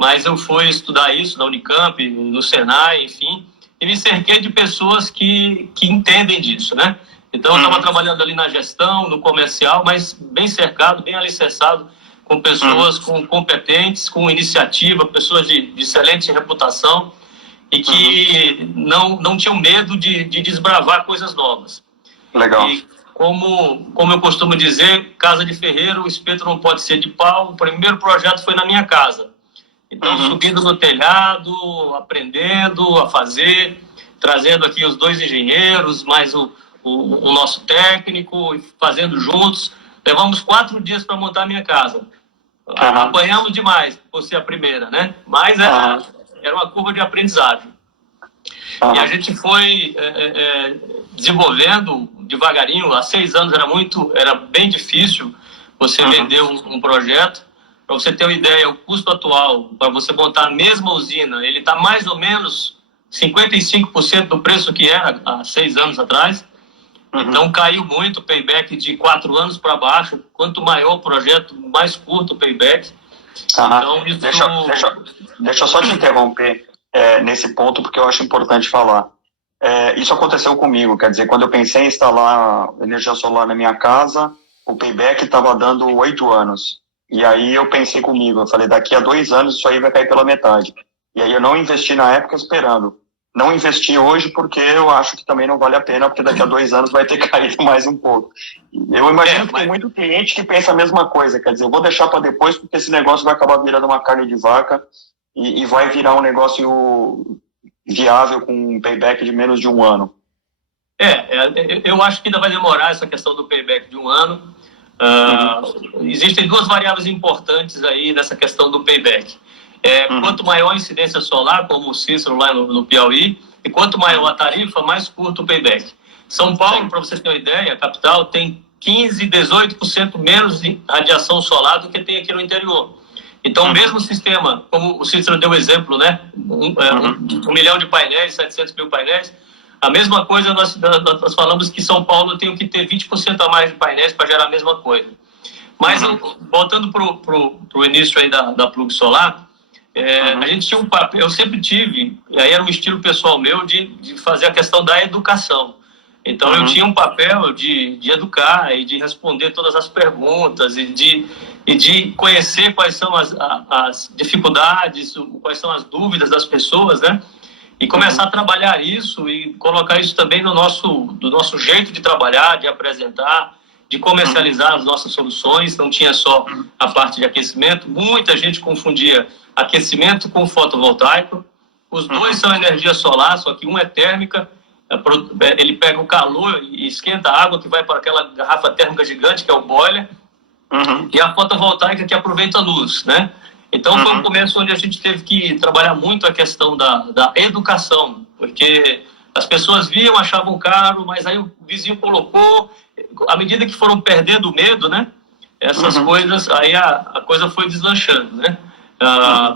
mas eu fui estudar isso na Unicamp, no Senai, enfim, e me cerquei de pessoas que entendem disso, né? Então eu estava trabalhando ali na gestão, no comercial, mas bem cercado, bem alicerçado, com pessoas competentes, com iniciativa, pessoas de excelente reputação e que não tinham medo de desbravar coisas novas. Legal. E como eu costumo dizer, casa de ferreiro, o espeto não pode ser de pau. O primeiro projeto foi na minha casa. Então, subindo no telhado, aprendendo a fazer, trazendo aqui os 2 engenheiros, mais o nosso técnico, fazendo juntos. Levamos 4 dias para montar a minha casa. Apanhamos demais por ser a primeira, né? Mas era uma curva de aprendizagem. E a gente foi desenvolvendo devagarinho. Há 6 anos era bem difícil você vender um projeto. Para você ter uma ideia, o custo atual para você montar a mesma usina, ele está mais ou menos 55% do preço que era há 6 anos atrás. Então caiu muito o payback de 4 anos para baixo. Quanto maior o projeto, mais curto o payback. Então, isso... Deixa eu só te interromper nesse ponto, porque eu acho importante falar. Isso aconteceu comigo, quer dizer, quando eu pensei em instalar energia solar na minha casa, o payback estava dando 8 anos. E aí eu pensei comigo, eu falei, daqui a 2 anos isso aí vai cair pela metade. E aí eu não investi na época esperando. Não investi hoje porque eu acho que também não vale a pena, porque daqui a 2 anos vai ter caído mais um pouco. Eu imagino que tem muito cliente que pensa a mesma coisa, quer dizer, eu vou deixar para depois porque esse negócio vai acabar virando uma carne de vaca e vai virar um negócio viável com um payback de menos de 1 ano. Eu acho que ainda vai demorar essa questão do payback de 1 ano. Existem 2 variáveis importantes aí nessa questão do payback. Quanto maior a incidência solar, como o Cícero lá no Piauí, e quanto maior a tarifa, mais curto o payback. São Paulo, para vocês terem uma ideia, a capital tem 15%, 18% menos de radiação solar do que tem aqui no interior. Então, o mesmo sistema, como o Cícero deu o exemplo, né? 1 milhão de painéis, 700 mil painéis, a mesma coisa nós falamos que São Paulo tem que ter 20% a mais de painéis para gerar a mesma coisa. Mas, voltando para o início aí da Plug Solar, a gente tinha um papel, eu sempre tive, e aí era um estilo pessoal meu, de fazer a questão da educação. Então, eu tinha um papel de educar e de responder todas as perguntas e de conhecer quais são as dificuldades, quais são as dúvidas das pessoas, né? E começar a trabalhar isso e colocar isso também do nosso jeito de trabalhar, de apresentar, de comercializar as nossas soluções. Não tinha só a parte de aquecimento. Muita gente confundia aquecimento com fotovoltaico. Os dois são energia solar, só que um é térmica. Ele pega o calor e esquenta a água que vai para aquela garrafa térmica gigante, que é o boiler. E a fotovoltaica que aproveita a luz, né? Então, foi um começo onde a gente teve que trabalhar muito a questão da educação, porque as pessoas viam, achavam caro, mas aí o vizinho colocou, à medida que foram perdendo o medo, né? Essas coisas, aí a coisa foi deslanchando, né? A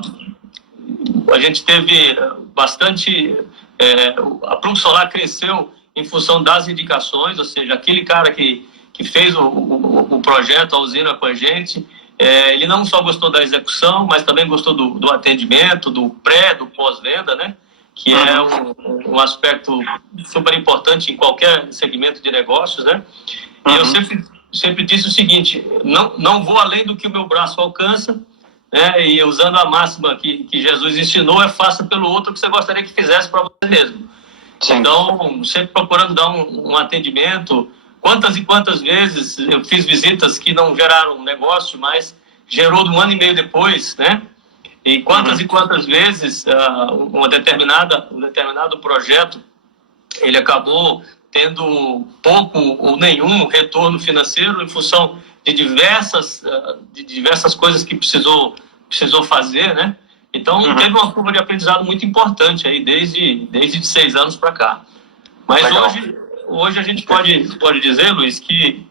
gente teve bastante... a Plug Solar cresceu em função das indicações, ou seja, aquele cara que fez o projeto, a usina com a gente... ele não só gostou da execução, mas também gostou do atendimento, do do pós-venda, né? Que é um aspecto super importante em qualquer segmento de negócios, né? E eu sempre disse o seguinte, não vou além do que o meu braço alcança, né? E usando a máxima que Jesus ensinou, faça pelo outro o que você gostaria que fizesse para você mesmo. Sim. Então, sempre procurando dar um atendimento. Quantas e quantas vezes eu fiz visitas que não geraram negócio, mas gerou 1 ano e meio depois, né? E quantas e quantas vezes um determinado projeto, ele acabou tendo pouco ou nenhum retorno financeiro em função de diversas coisas que precisou fazer, né? Então, teve uma curva de aprendizado muito importante aí, desde 6 anos para cá. Mas hoje a gente pode dizer, Luiz, que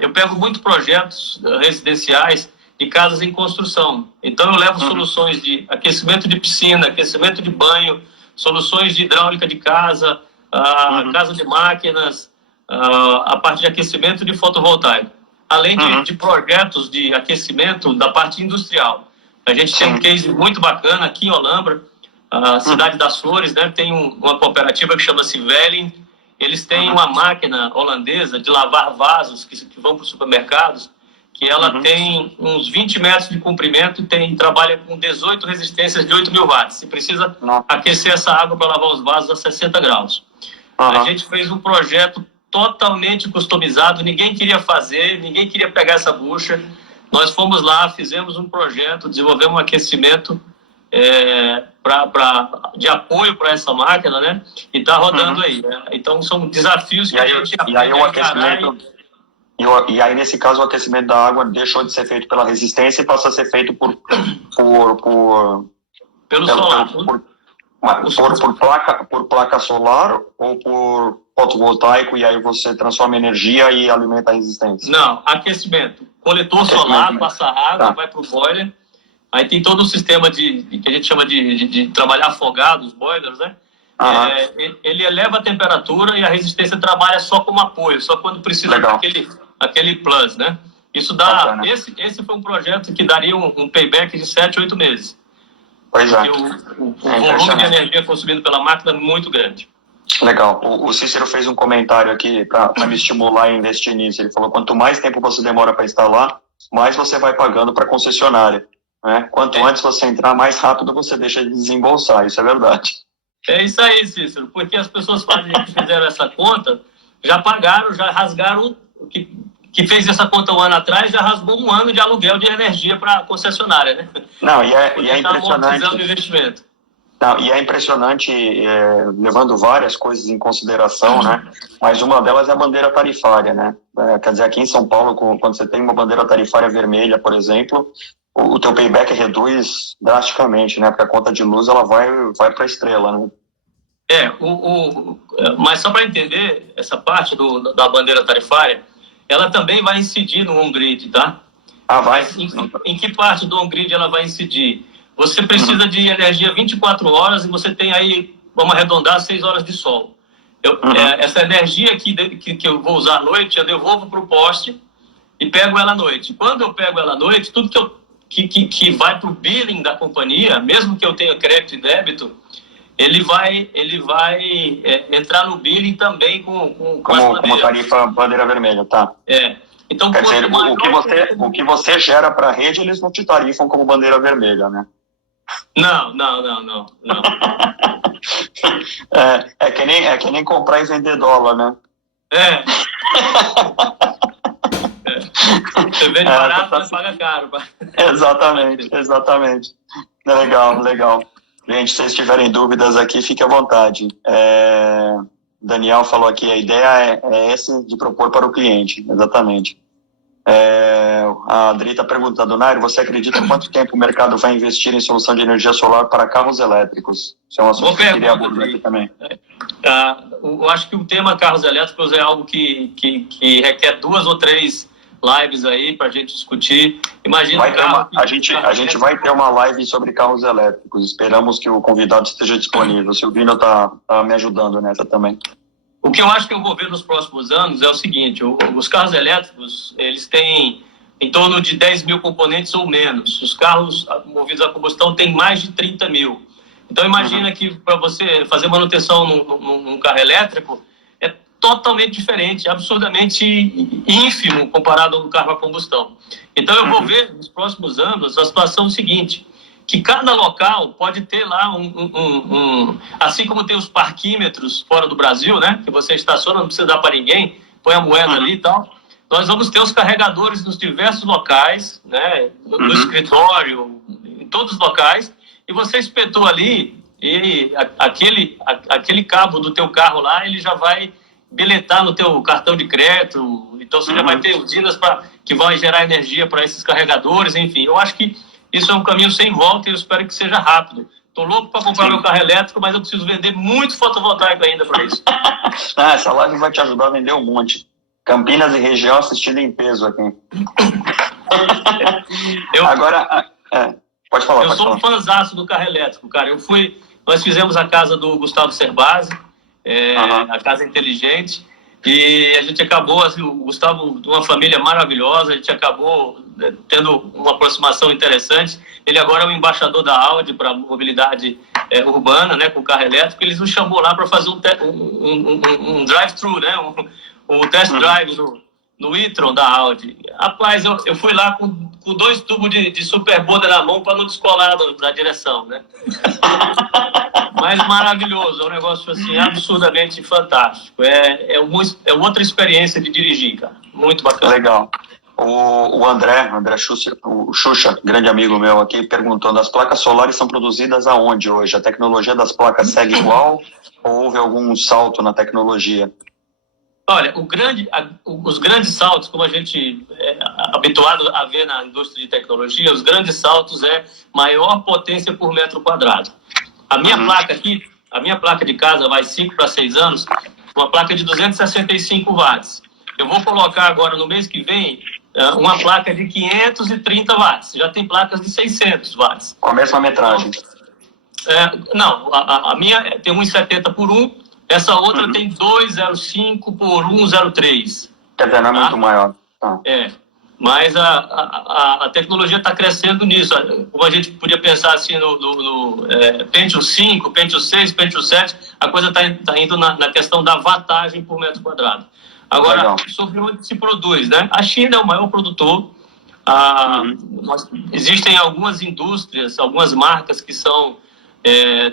eu pego muito projetos residenciais de casas em construção. Então, eu levo soluções de aquecimento de piscina, aquecimento de banho, soluções de hidráulica de casa, casa de máquinas, a parte de aquecimento de fotovoltaico. Além de projetos de aquecimento da parte industrial. A gente tem um case muito bacana aqui em Olambra, a Cidade das Flores, né? Tem uma cooperativa que chama-se Velling. Eles têm uma máquina holandesa de lavar vasos que vão para os supermercados, que ela tem uns 20 metros de comprimento e trabalha com 18 resistências de 8.000 watts. E precisa aquecer essa água para lavar os vasos a 60 graus. A gente fez um projeto totalmente customizado, ninguém queria fazer, ninguém queria pegar essa bucha. Nós fomos lá, fizemos um projeto, desenvolvemos um aquecimento de apoio para essa máquina, né? E está rodando aí, né? Então, são desafios que a gente aprende a encarar. E aí, nesse caso, o aquecimento da água deixou de ser feito pela resistência e passa a ser feito pelo solar. Por placa solar ou por fotovoltaico, e aí você transforma energia e alimenta a resistência? Não, aquecimento. Coletor solar, passa água, vai para o boiler. Aí tem todo um sistema que a gente chama de trabalhar afogado, os boilers, né? Ele eleva a temperatura e a resistência trabalha só como apoio, só quando precisa daquele plus, né? Isso dá... Esse foi um projeto que daria um payback de 7, 8 meses. Pois é. Porque o volume de energia consumido pela máquina é muito grande. Legal. O Cícero fez um comentário aqui para me estimular a investir nisso. Ele falou: quanto mais tempo você demora para instalar, mais você vai pagando para a concessionária. Né? Quanto antes você entrar, mais rápido você deixa de desembolsar. Isso é verdade. É isso aí, Cícero, porque as pessoas que fizeram essa conta já pagaram, já rasgaram, que fez essa conta um ano atrás, já rasgou um ano de aluguel de energia para a concessionária, né? Não, e é impressionante. Tá investimento. Não, e é impressionante, levando várias coisas em consideração, né? Mas uma delas é a bandeira tarifária, né? Quer dizer, aqui em São Paulo, quando você tem uma bandeira tarifária vermelha, por exemplo, o teu payback reduz drasticamente, né? Porque a conta de luz ela vai para a estrela, né? Mas só para entender essa parte da bandeira tarifária, ela também vai incidir no on-grid, tá? Ah, vai? Em que parte do on-grid ela vai incidir? Você precisa de energia 24 horas e você tem aí, vamos arredondar, 6 horas de sol. Essa energia que eu vou usar à noite, eu devolvo para o poste e pego ela à noite. Quando eu pego ela à noite, tudo que vai para o billing da companhia, mesmo que eu tenha crédito e débito, ele vai entrar no billing também com como tarifa bandeira vermelha, tá? Então, quer dizer, o que você gera para a rede, eles não te tarifam como bandeira vermelha, né? Não. É que nem comprar e vender dólar, né? Você vende barato, mas paga caro. Exatamente. Legal. Gente, se vocês tiverem dúvidas aqui, fique à vontade. Daniel falou aqui, a ideia é essa de propor para o cliente, exatamente. A Adri está perguntando, Nairo, você acredita quanto tempo o mercado vai investir em solução de energia solar para carros elétricos? Isso é um assunto que eu queria abordar aqui também. Eu acho que o tema carros elétricos é algo que requer 2 ou 3 lives aí para a gente discutir. Imagina a gente vai ter uma live sobre carros elétricos. Esperamos que o convidado esteja disponível. O Silvino está me ajudando nessa também. O que eu acho que eu vou ver nos próximos anos é o seguinte: os carros elétricos, eles têm em torno de 10 mil componentes ou menos. Os carros movidos a combustão têm mais de 30 mil. Então, imagina que para você fazer manutenção num carro elétrico é totalmente diferente, absurdamente ínfimo comparado ao carro a combustão. Então, eu vou ver nos próximos anos a situação seguinte, que cada local pode ter lá assim como tem os parquímetros fora do Brasil, né? Que você estaciona, não precisa dar para ninguém, põe a moeda ali e tal. Nós vamos ter os carregadores nos diversos locais, né? No escritório, em todos os locais, e você espetou ali e aquele cabo do teu carro lá, ele já vai bilhetar no teu cartão de crédito, então você já vai ter usinas que vão gerar energia para esses carregadores, enfim. Eu acho que isso é um caminho sem volta e eu espero que seja rápido. Estou louco para comprar meu carro elétrico, mas eu preciso vender muito fotovoltaico ainda para isso. Essa live vai te ajudar a vender um monte. Campinas e região assistindo em peso aqui. Agora, pode falar. Eu sou um fãzaço do carro elétrico, cara. Nós fizemos a casa do Gustavo Cerbasi, a casa inteligente, e a gente acabou, assim, o Gustavo, de uma família maravilhosa, a gente acabou tendo uma aproximação interessante. Ele agora é o embaixador da Audi para mobilidade urbana, né, com carro elétrico. Ele nos chamou lá para fazer um drive-thru, né, um test drive no e-tron da Audi. Rapaz, eu fui lá com 2 tubos de super bonder na mão para não descolar da direção, né? Mas maravilhoso, é um negócio assim absurdamente fantástico. É outra experiência de dirigir, cara. Muito bacana. Legal. O André Xuxa, grande amigo meu aqui, perguntando: as placas solares são produzidas aonde hoje? A tecnologia das placas segue igual ou houve algum salto na tecnologia? Olha, os grandes saltos, como a gente é habituado a ver na indústria de tecnologia, os grandes saltos é maior potência por metro quadrado. A minha placa aqui, a minha placa de casa vai 5 para 6 anos, uma placa de 265 watts. Eu vou colocar agora, no mês que vem, uma placa de 530 watts. Já tem placas de 600 watts. Com a mesma metragem? Não, a minha tem 1,70 por 1. Essa outra tem 2,05 por 1,03. Quer dizer, não é muito maior. Mas a tecnologia está crescendo nisso. Como a gente podia pensar assim no Pentium 5, Pentium 6, Pentium 7, a coisa está indo na questão da wattagem por metro quadrado. Agora, legal, sobre onde se produz, né? A China é o maior produtor. Existem algumas indústrias, algumas marcas que são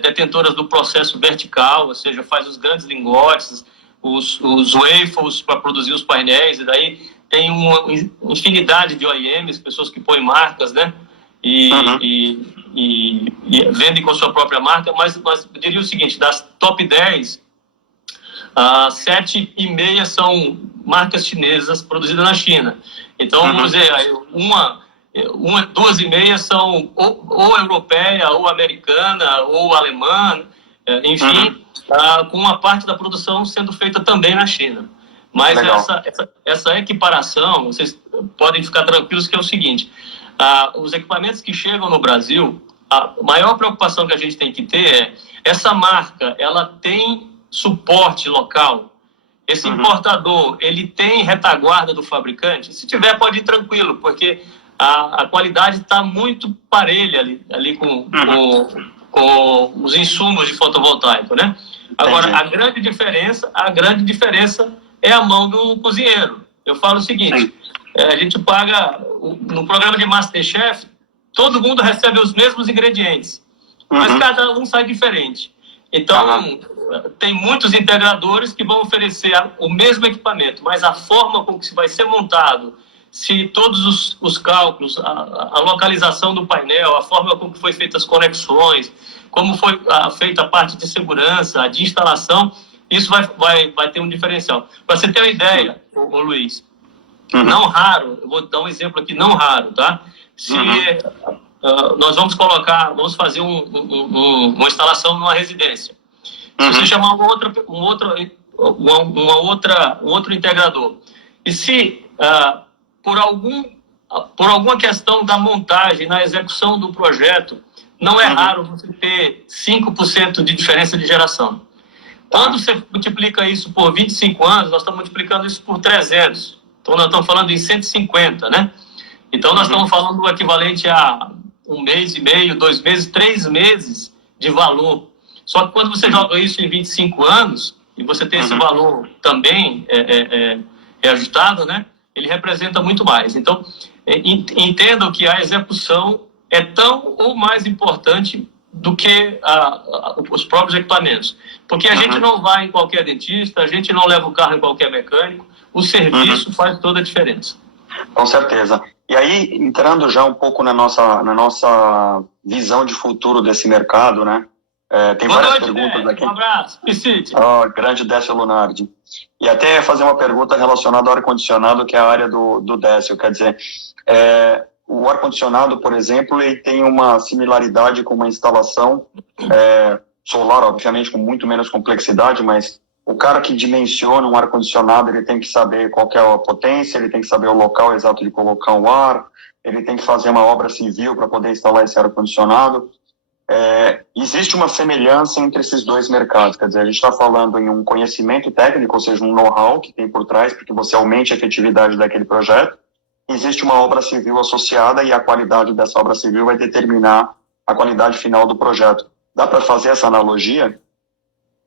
detentoras do processo vertical, ou seja, faz os grandes lingotes, os waffles para produzir os painéis, e daí tem uma infinidade de OEMs, pessoas que põem marcas, né? E vendem com a sua própria marca, mas eu diria o seguinte, das top 10, 7,5 são marcas chinesas produzidas na China. Então, vamos dizer, 2,5 são ou europeia, ou americana, ou alemã, enfim, com uma parte da produção sendo feita também na China. Mas essa equiparação, vocês podem ficar tranquilos que é o seguinte, os equipamentos que chegam no Brasil, a maior preocupação que a gente tem que ter é, essa marca, ela tem suporte local? Esse importador, ele tem retaguarda do fabricante? Se tiver, pode ir tranquilo, porque a qualidade está muito parelha ali com os insumos de fotovoltaico, né? Agora, a grande diferença é a mão do cozinheiro. Eu falo o seguinte, a gente paga, no programa de MasterChef, todo mundo recebe os mesmos ingredientes, mas cada um sai diferente. Então, tem muitos integradores que vão oferecer o mesmo equipamento, mas a forma com que vai ser montado, se todos os cálculos, a localização do painel, a forma com que foi feitas as conexões, como foi feita a parte de segurança, de instalação, isso vai ter um diferencial. Para você ter uma ideia, ô Luiz, não raro, eu vou dar um exemplo aqui, não raro, tá? Se nós vamos fazer uma instalação numa residência. Se você chamar um outro integrador, e se por alguma questão da montagem, na execução do projeto, não é raro você ter 5% de diferença de geração. Quando você multiplica isso por 25 anos, nós estamos multiplicando isso por 300. Então, nós estamos falando em 150, né? Então, nós estamos falando do equivalente a 1 mês e meio, 2 meses, 3 meses de valor. Só que quando você joga isso em 25 anos, e você tem esse valor também reajustado, né? Ele representa muito mais. Então, entendam que a execução é tão ou mais importante do que os próprios equipamentos. Porque a gente não vai em qualquer dentista, a gente não leva o carro em qualquer mecânico, o serviço faz toda a diferença. Com certeza. E aí, entrando já um pouco na nossa visão de futuro desse mercado, né? Tem várias perguntas aqui. Um abraço, Piscite. Grande Décio Lunardi. E até fazer uma pergunta relacionada ao ar-condicionado, que é a área do Décio. Quer dizer, o ar-condicionado, por exemplo, ele tem uma similaridade com uma instalação solar, obviamente, com muito menos complexidade, mas o cara que dimensiona um ar-condicionado, ele tem que saber qual que é a potência, ele tem que saber o local exato de colocar o ar, ele tem que fazer uma obra civil para poder instalar esse ar-condicionado. Existe uma semelhança entre esses dois mercados, quer dizer, a gente está falando em um conhecimento técnico, ou seja, um know-how que tem por trás para que você aumente a efetividade daquele projeto. Existe uma obra civil associada e a qualidade dessa obra civil vai determinar a qualidade final do projeto. Dá para fazer essa analogia?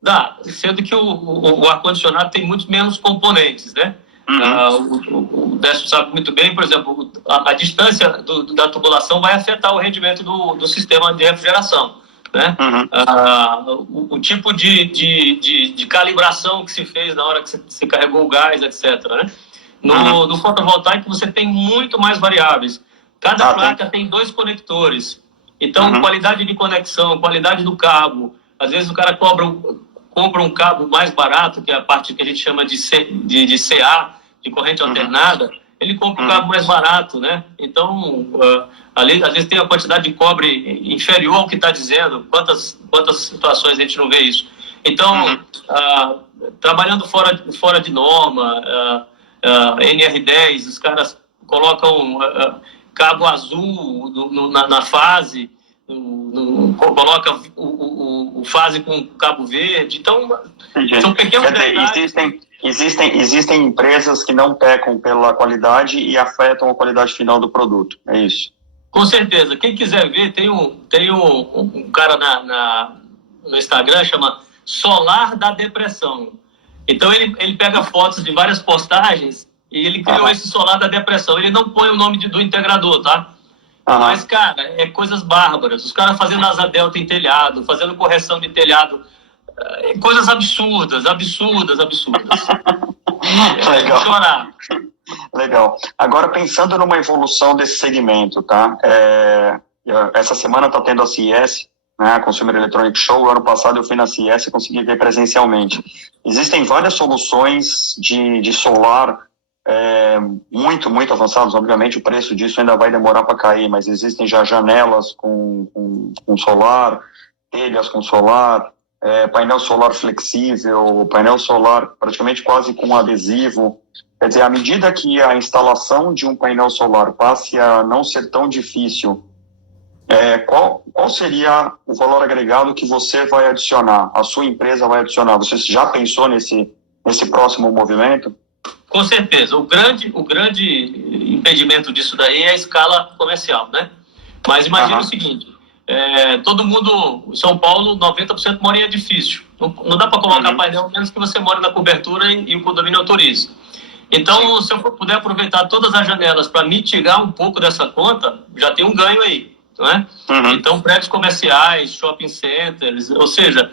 Dá, sendo que o ar-condicionado tem muito menos componentes, né? O Décio sabe muito bem, por exemplo, a distância da tubulação vai afetar o rendimento do sistema de refrigeração, né? O tipo de calibração que se fez na hora que você carregou o gás, etc., né? No fotovoltaico você tem muito mais variáveis. Cada placa tem 2 conectores. Então, qualidade de conexão, qualidade do cabo. Às vezes o cara compra um cabo mais barato, que é a parte que a gente chama de CA, de corrente alternada, ele compra um cabo mais barato, né? Então, ali, às vezes tem a quantidade de cobre inferior ao que está dizendo. Quantas situações a gente não vê isso? Então, trabalhando fora de norma, NR10, os caras colocam cabo azul na fase, coloca o fase com cabo verde. Então, são pequenos detalhes. Existem empresas que não pecam pela qualidade e afetam a qualidade final do produto, é isso? Com certeza. Quem quiser ver, tem um cara no Instagram, chama Solar da Depressão. Então, ele pega fotos de várias postagens e ele criou esse Solar da Depressão. Ele não põe o nome do integrador, tá? Mas, cara, é coisas bárbaras. Os caras fazendo asa delta em telhado, fazendo correção de telhado. Coisas absurdas. Legal. Chorar. Legal. Agora, pensando numa evolução desse segmento, tá? Essa semana está tendo a CES, né, a Consumer Electronics Show. O ano passado eu fui na CES e consegui ver presencialmente. Existem várias soluções de solar muito, muito avançadas. Obviamente, o preço disso ainda vai demorar para cair, mas existem já janelas com solar, telhas com solar, painel solar flexível, painel solar praticamente quase com adesivo. Quer dizer, à medida que a instalação de um painel solar passe a não ser tão difícil, qual seria o valor agregado que você vai adicionar, a sua empresa vai adicionar? Você já pensou nesse próximo movimento? Com certeza. O grande impedimento disso daí é a escala comercial, né? Mas imagina o seguinte, todo mundo, em São Paulo, 90% mora em edifício. Não dá para colocar painel, menos que você mora na cobertura e o condomínio autorize. Então, se eu puder aproveitar todas as janelas para mitigar um pouco dessa conta, já tem um ganho aí, não é? Então, prédios comerciais, shopping centers, ou seja,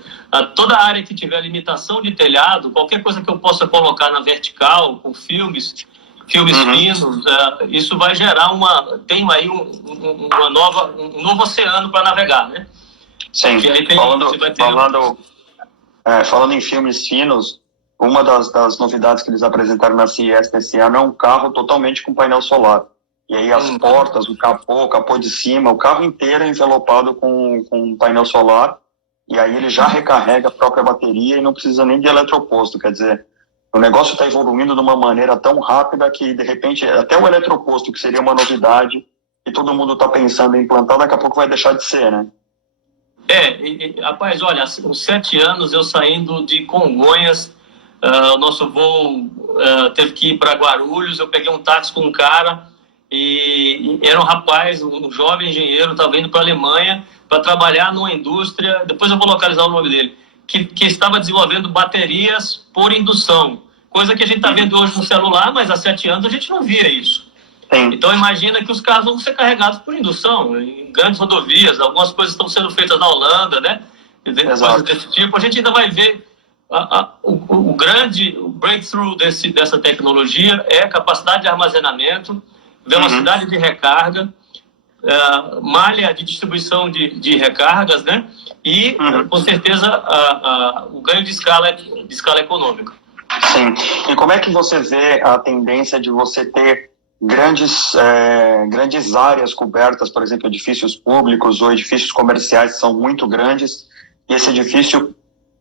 toda área que tiver limitação de telhado, qualquer coisa que eu possa colocar na vertical, com filmes finos, isso vai gerar tem aí um novo oceano para navegar, né? Sim, falando em filmes finos, uma das novidades que eles apresentaram na CES esse ano é um carro totalmente com painel solar. E aí as portas, o capô de cima, o carro inteiro é envelopado com painel solar, e aí ele já recarrega a própria bateria e não precisa nem de eletroposto. Quer dizer, o negócio está evoluindo de uma maneira tão rápida que, de repente, até o eletroposto, que seria uma novidade, e todo mundo está pensando em implantar, daqui a pouco vai deixar de ser, né? Rapaz, olha, uns 7 anos eu saindo de Congonhas, o nosso voo teve que ir para Guarulhos, eu peguei um táxi com um cara, e era um rapaz, um jovem engenheiro, estava indo para a Alemanha para trabalhar numa indústria, depois eu vou localizar o nome dele, que estava desenvolvendo baterias por indução, coisa que a gente está vendo hoje no celular, mas há 7 anos a gente não via isso. Então imagina que os carros vão ser carregados por indução, em grandes rodovias, algumas coisas estão sendo feitas na Holanda, né? Coisas desse tipo. A gente ainda vai ver o grande breakthrough dessa tecnologia é a capacidade de armazenamento, velocidade de recarga, malha de distribuição de recargas, né? E, com certeza, o ganho de escala econômica. Sim. E como é que você vê a tendência de você ter grandes áreas cobertas, por exemplo, edifícios públicos ou edifícios comerciais que são muito grandes, e esse edifício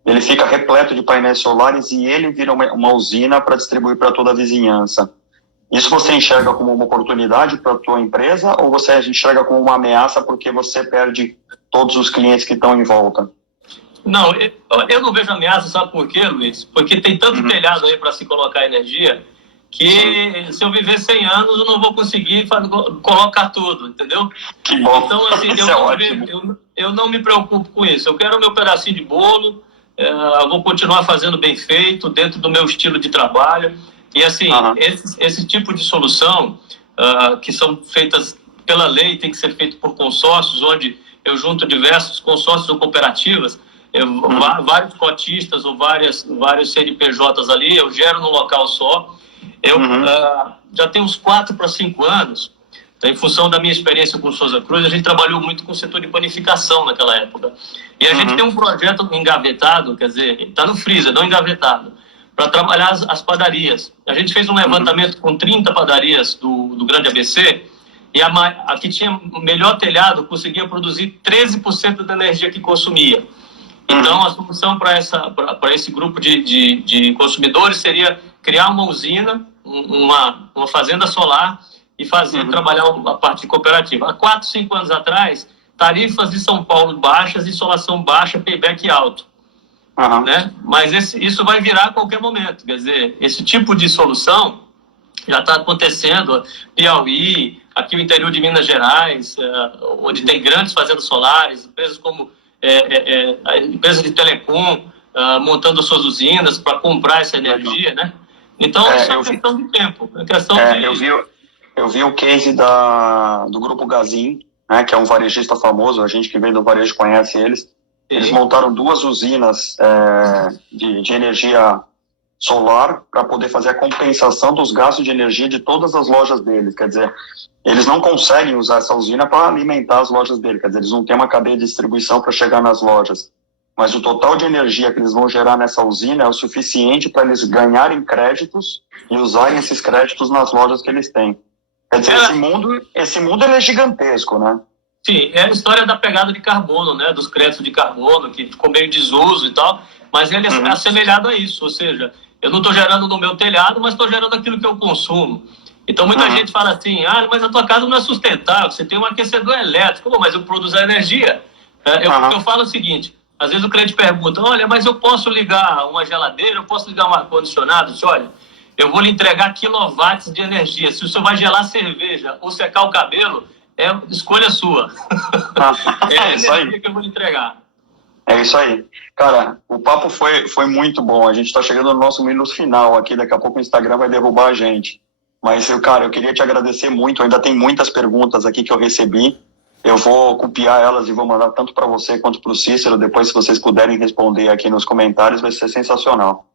ele fica repleto de painéis solares e ele vira uma usina para distribuir para toda a vizinhança? Isso você enxerga como uma oportunidade para a tua empresa ou você enxerga como uma ameaça porque você perde todos os clientes que estão em volta? Não, eu não vejo ameaça, sabe por quê, Luiz? Porque tem tanto telhado aí para se colocar energia que se eu viver 100 anos eu não vou conseguir colocar tudo, entendeu? Que bom. Então, assim, eu não me preocupo com isso. Eu quero o meu pedacinho de bolo, eu vou continuar fazendo bem feito, dentro do meu estilo de trabalho. E, assim, esse tipo de solução, que são feitas pela lei, tem que ser feito por consórcios, onde eu junto diversos consórcios ou cooperativas, vários cotistas ou vários CNPJs ali, eu gero num local só. Eu já tenho uns 4 para 5 anos, em função da minha experiência com o Souza Cruz, a gente trabalhou muito com o setor de panificação naquela época. E a gente tem um projeto engavetado, quer dizer, está no freezer, não engavetado, para trabalhar as padarias. A gente fez um levantamento com 30 padarias do Grande ABC, e a que tinha melhor telhado conseguia produzir 13% da energia que consumia. Então, a solução para esse grupo de consumidores seria criar uma usina, uma fazenda solar e trabalhar a parte de cooperativa. Há 4, 5 anos atrás, tarifas de São Paulo baixas, insolação baixa, payback alto. Né? Mas isso vai virar a qualquer momento. Quer dizer, esse tipo de solução já está acontecendo. Piauí, aqui no interior de Minas Gerais, onde tem grandes fazendas solares, empresas como a empresa de telecom, montando suas usinas para comprar essa energia, né? Então, isso é uma questão de tempo. É questão de... Eu vi o case do Grupo Gazin, né, que é um varejista famoso, a gente que vem do varejo conhece eles. Sim. Eles montaram 2 usinas de energia solar para poder fazer a compensação dos gastos de energia de todas as lojas deles. Quer dizer, eles não conseguem usar essa usina para alimentar as lojas deles. Quer dizer, eles não têm uma cadeia de distribuição para chegar nas lojas. Mas o total de energia que eles vão gerar nessa usina é o suficiente para eles ganharem créditos e usarem esses créditos nas lojas que eles têm. Quer dizer, esse mundo ele é gigantesco, né? Sim, é a história da pegada de carbono, né? Dos créditos de carbono, que ficou meio desuso e tal, mas ele é assemelhado a isso, ou seja, eu não estou gerando no meu telhado, mas estou gerando aquilo que eu consumo. Então muita gente fala assim, mas a tua casa não é sustentável, você tem um aquecedor elétrico. Pô, mas eu produzo a energia. Eu falo o seguinte, às vezes o cliente pergunta, olha, mas eu posso ligar uma geladeira, eu posso ligar um ar-condicionado? Eu disse, olha, eu vou lhe entregar quilowatts de energia. Se o senhor vai gelar cerveja ou secar o cabelo, é escolha sua. É a energia que eu vou lhe entregar. É isso aí. Cara, o papo foi muito bom. A gente está chegando no nosso minuto final aqui. Daqui a pouco o Instagram vai derrubar a gente. Mas, eu queria te agradecer muito. Ainda tem muitas perguntas aqui que eu recebi. Eu vou copiar elas e vou mandar tanto para você quanto para o Cícero. Depois, se vocês puderem responder aqui nos comentários, vai ser sensacional.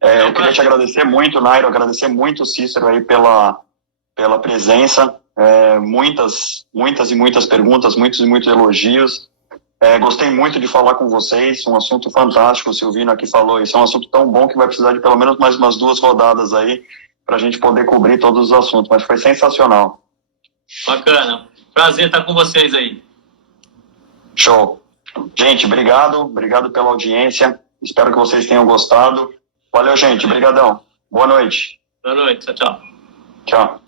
Eu queria te agradecer muito, Nairo. Agradecer muito o Cícero aí pela presença. Muitas e muitas perguntas, muitos e muitos elogios. Gostei muito de falar com vocês, um assunto fantástico, o Silvino aqui falou, isso é um assunto tão bom que vai precisar de pelo menos mais umas 2 rodadas aí, para a gente poder cobrir todos os assuntos, mas foi sensacional. Bacana, prazer estar com vocês aí. Show. Gente, obrigado pela audiência, espero que vocês tenham gostado. Valeu, gente, brigadão. Boa noite. Boa noite, tchau. Tchau.